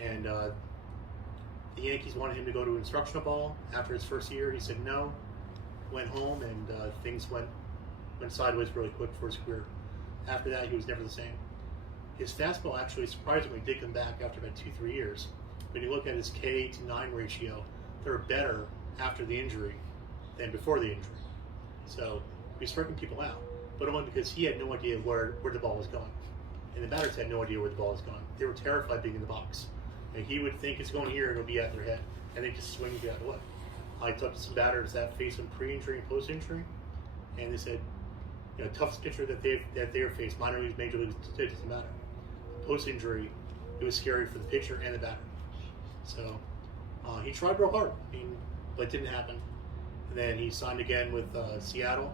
and the Yankees wanted him to go to instructional ball. After his first year, he said no, went home, and things went sideways really quick for his career. After that, he was never the same. His fastball actually surprisingly did come back after about 2-3 years. When you look at his K to 9 ratio, they're better after the injury than before the injury. So he was freaking people out, but only because he had no idea where the ball was going. And the batters had no idea where the ball was going. They were terrified being in the box. And he would think it's going here and it'll be at their head, and they just swing and get out of the way. I talked to some batters that faced him pre-injury and post-injury, and they said, toughest pitcher that they've faced, minor leagues, major leagues, it doesn't matter. Post-injury, it was scary for the pitcher and the batter. So he tried real hard, but it didn't happen. And then he signed again with Seattle,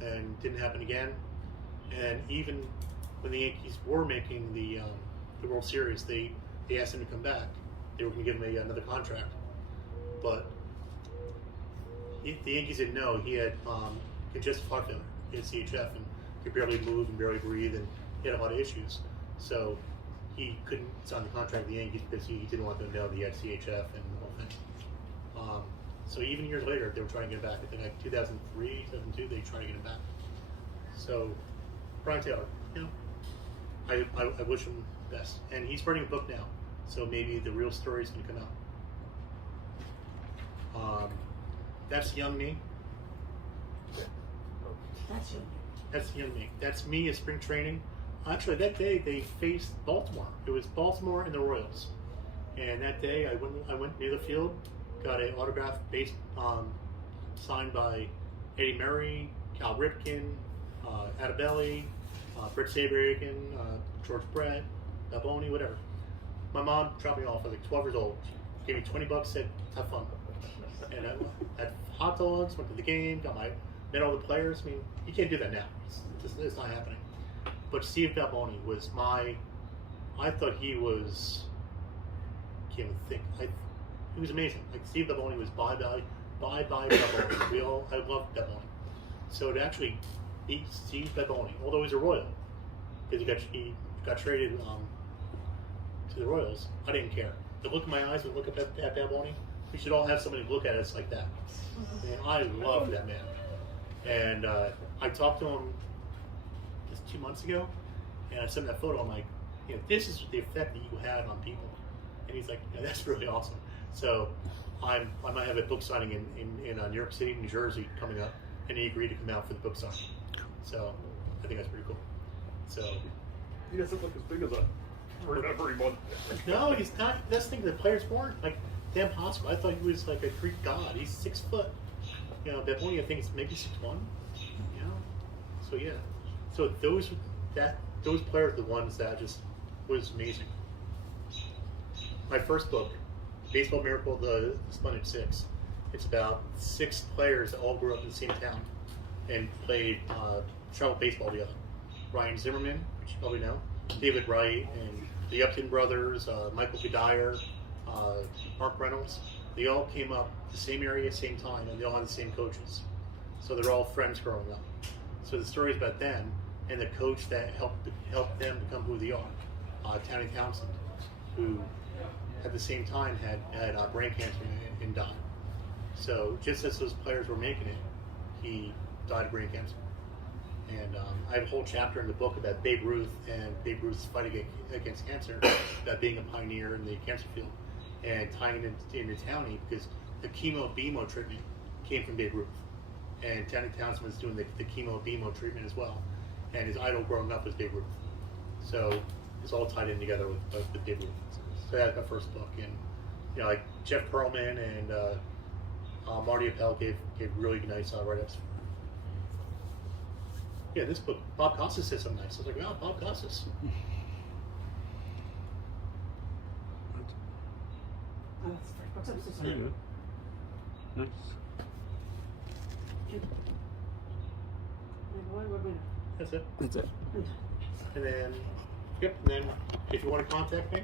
and didn't happen again. And even when the Yankees were making the World Series, they asked him to come back. They were going to give him another contract, but the Yankees didn't know he had congestive heart failure. He had CHF and could barely move and barely breathe, and he had a lot of issues. So he couldn't sign the contract with the Yankees because he didn't want them to know that he had CHF and the whole thing. So even years later, they were trying to get him back. I think like 2003, 2002, they tried to get him back. So Brian Taylor, I wish him the best. And he's writing a book now, so maybe the real story is going to come out. That's young me. That's young me. That's me at spring training. Actually, that day they faced Baltimore. It was Baltimore and the Royals. And that day I went near the field, got an autographed base signed by Eddie Murray, Cal Ripken, Adabelli, Brett Saberhagen, George Brett, Baboni, whatever. My mom dropped me off. I was like 12 years old. She gave me $20, said, have fun. And I had hot dogs, went to the game, met all the players. I mean, you can't do that now. It's not happening. But Steve Baboni was I thought he was, can't even think. He was amazing. Like Steve Baboni was bye Baboni. I loved Baboni. So to actually beat Steve Baboni, although he's a Royal, because he got traded to the Royals, I didn't care. The look in my eyes would look at Balboni. We should all have somebody look at us like that. And I love that man. And I talked to him just 2 months ago, and I sent him that photo. I'm like, this is the effect that you had on people. And he's like, that's really awesome. So I might have a book signing in New York City, New Jersey coming up, and he agreed to come out for the book signing. So I think that's pretty cool. So He doesn't look as big as I remember him on. no, he's not. That's the thing. The players weren't like damn possible. I thought he was like a Greek god. He's 6 foot. Balboni, I think it's maybe 6'1". So yeah. So those players are the ones that just was amazing. My first book, Baseball Miracle, the Splendid Six. It's about 6 players that all grew up in the same town and played travel baseball together. Ryan Zimmerman, which you probably know, David Wright, and the Upton brothers, Michael Goodire, Mark Reynolds. They all came up the same area, same time, and they all had the same coaches. So they're all friends growing up. So the story is about them and the coach that helped them become who they are, Townie Townsend, who at the same time had brain cancer and died. So just as those players were making it, he died of brain cancer. And I have a whole chapter in the book about Babe Ruth and Babe Ruth's fight against cancer, about being a pioneer in the cancer field, and tying it into Townie because the chemo-BMO treatment came from Babe Ruth. And Townie Townsend was doing the chemo-BMO treatment as well. And his idol growing up was Babe Ruth. So it's all tied in together with Babe Ruth. So that's my first book. And like Jeff Pearlman and Marty Appel gave really nice write-ups. Yeah, this book, Bob Costas said something nice. I was like, wow, Bob Costas. Yeah. Nice. That's it. That's it. And then, and then if you want to contact me,